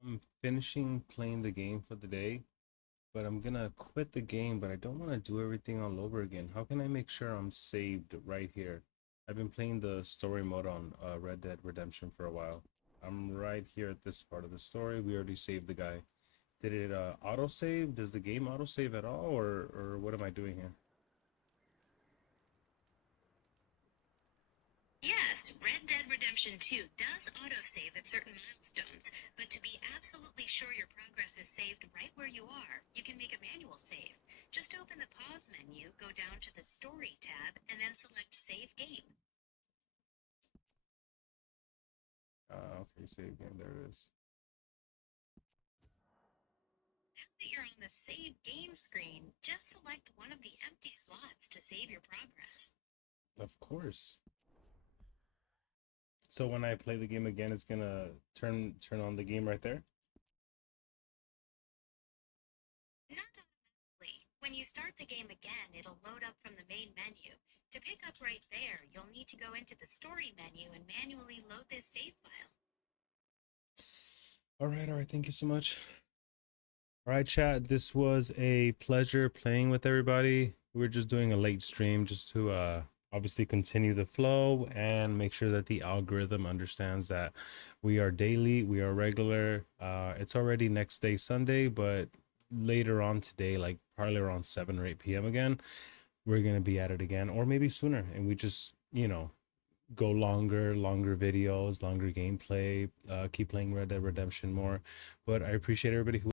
I'm finishing playing the game for the day, but I'm gonna quit the game, but I don't want to do everything all over again. How can I make sure I'm saved right here? I've been playing the story mode on Red Dead Redemption for a while. I'm right here at this part of the story. We already saved the guy. Did it auto save? Does the game auto save at all, or what am I doing here? Yes, Red Dead Redemption 2 does autosave at certain milestones, but to be absolutely sure your progress is saved right where you are, you can make a manual save. Just open the pause menu, go down to the Story tab, and then select Save Game. Okay, save game. There it is. Now that you're on the Save Game screen, just select one of the empty slots to save your progress. Of course. So when I play the game again, it's gonna turn on the game right there? Not automatically. When you start the game again, it'll load up from the main menu. To pick up right there, you'll need to go into the Story menu and manually load this save file. All right, thank you so much. All right, chat, this was a pleasure playing with everybody. We're just doing a late stream just to obviously continue the flow and make sure that the algorithm understands that we are daily, we are regular. It's already next day Sunday, but later on today, like probably around 7 or 8 p.m. again, we're gonna be at it again, or maybe sooner, and we just, you know, go longer videos, longer gameplay, keep playing Red Dead Redemption more. But I appreciate everybody who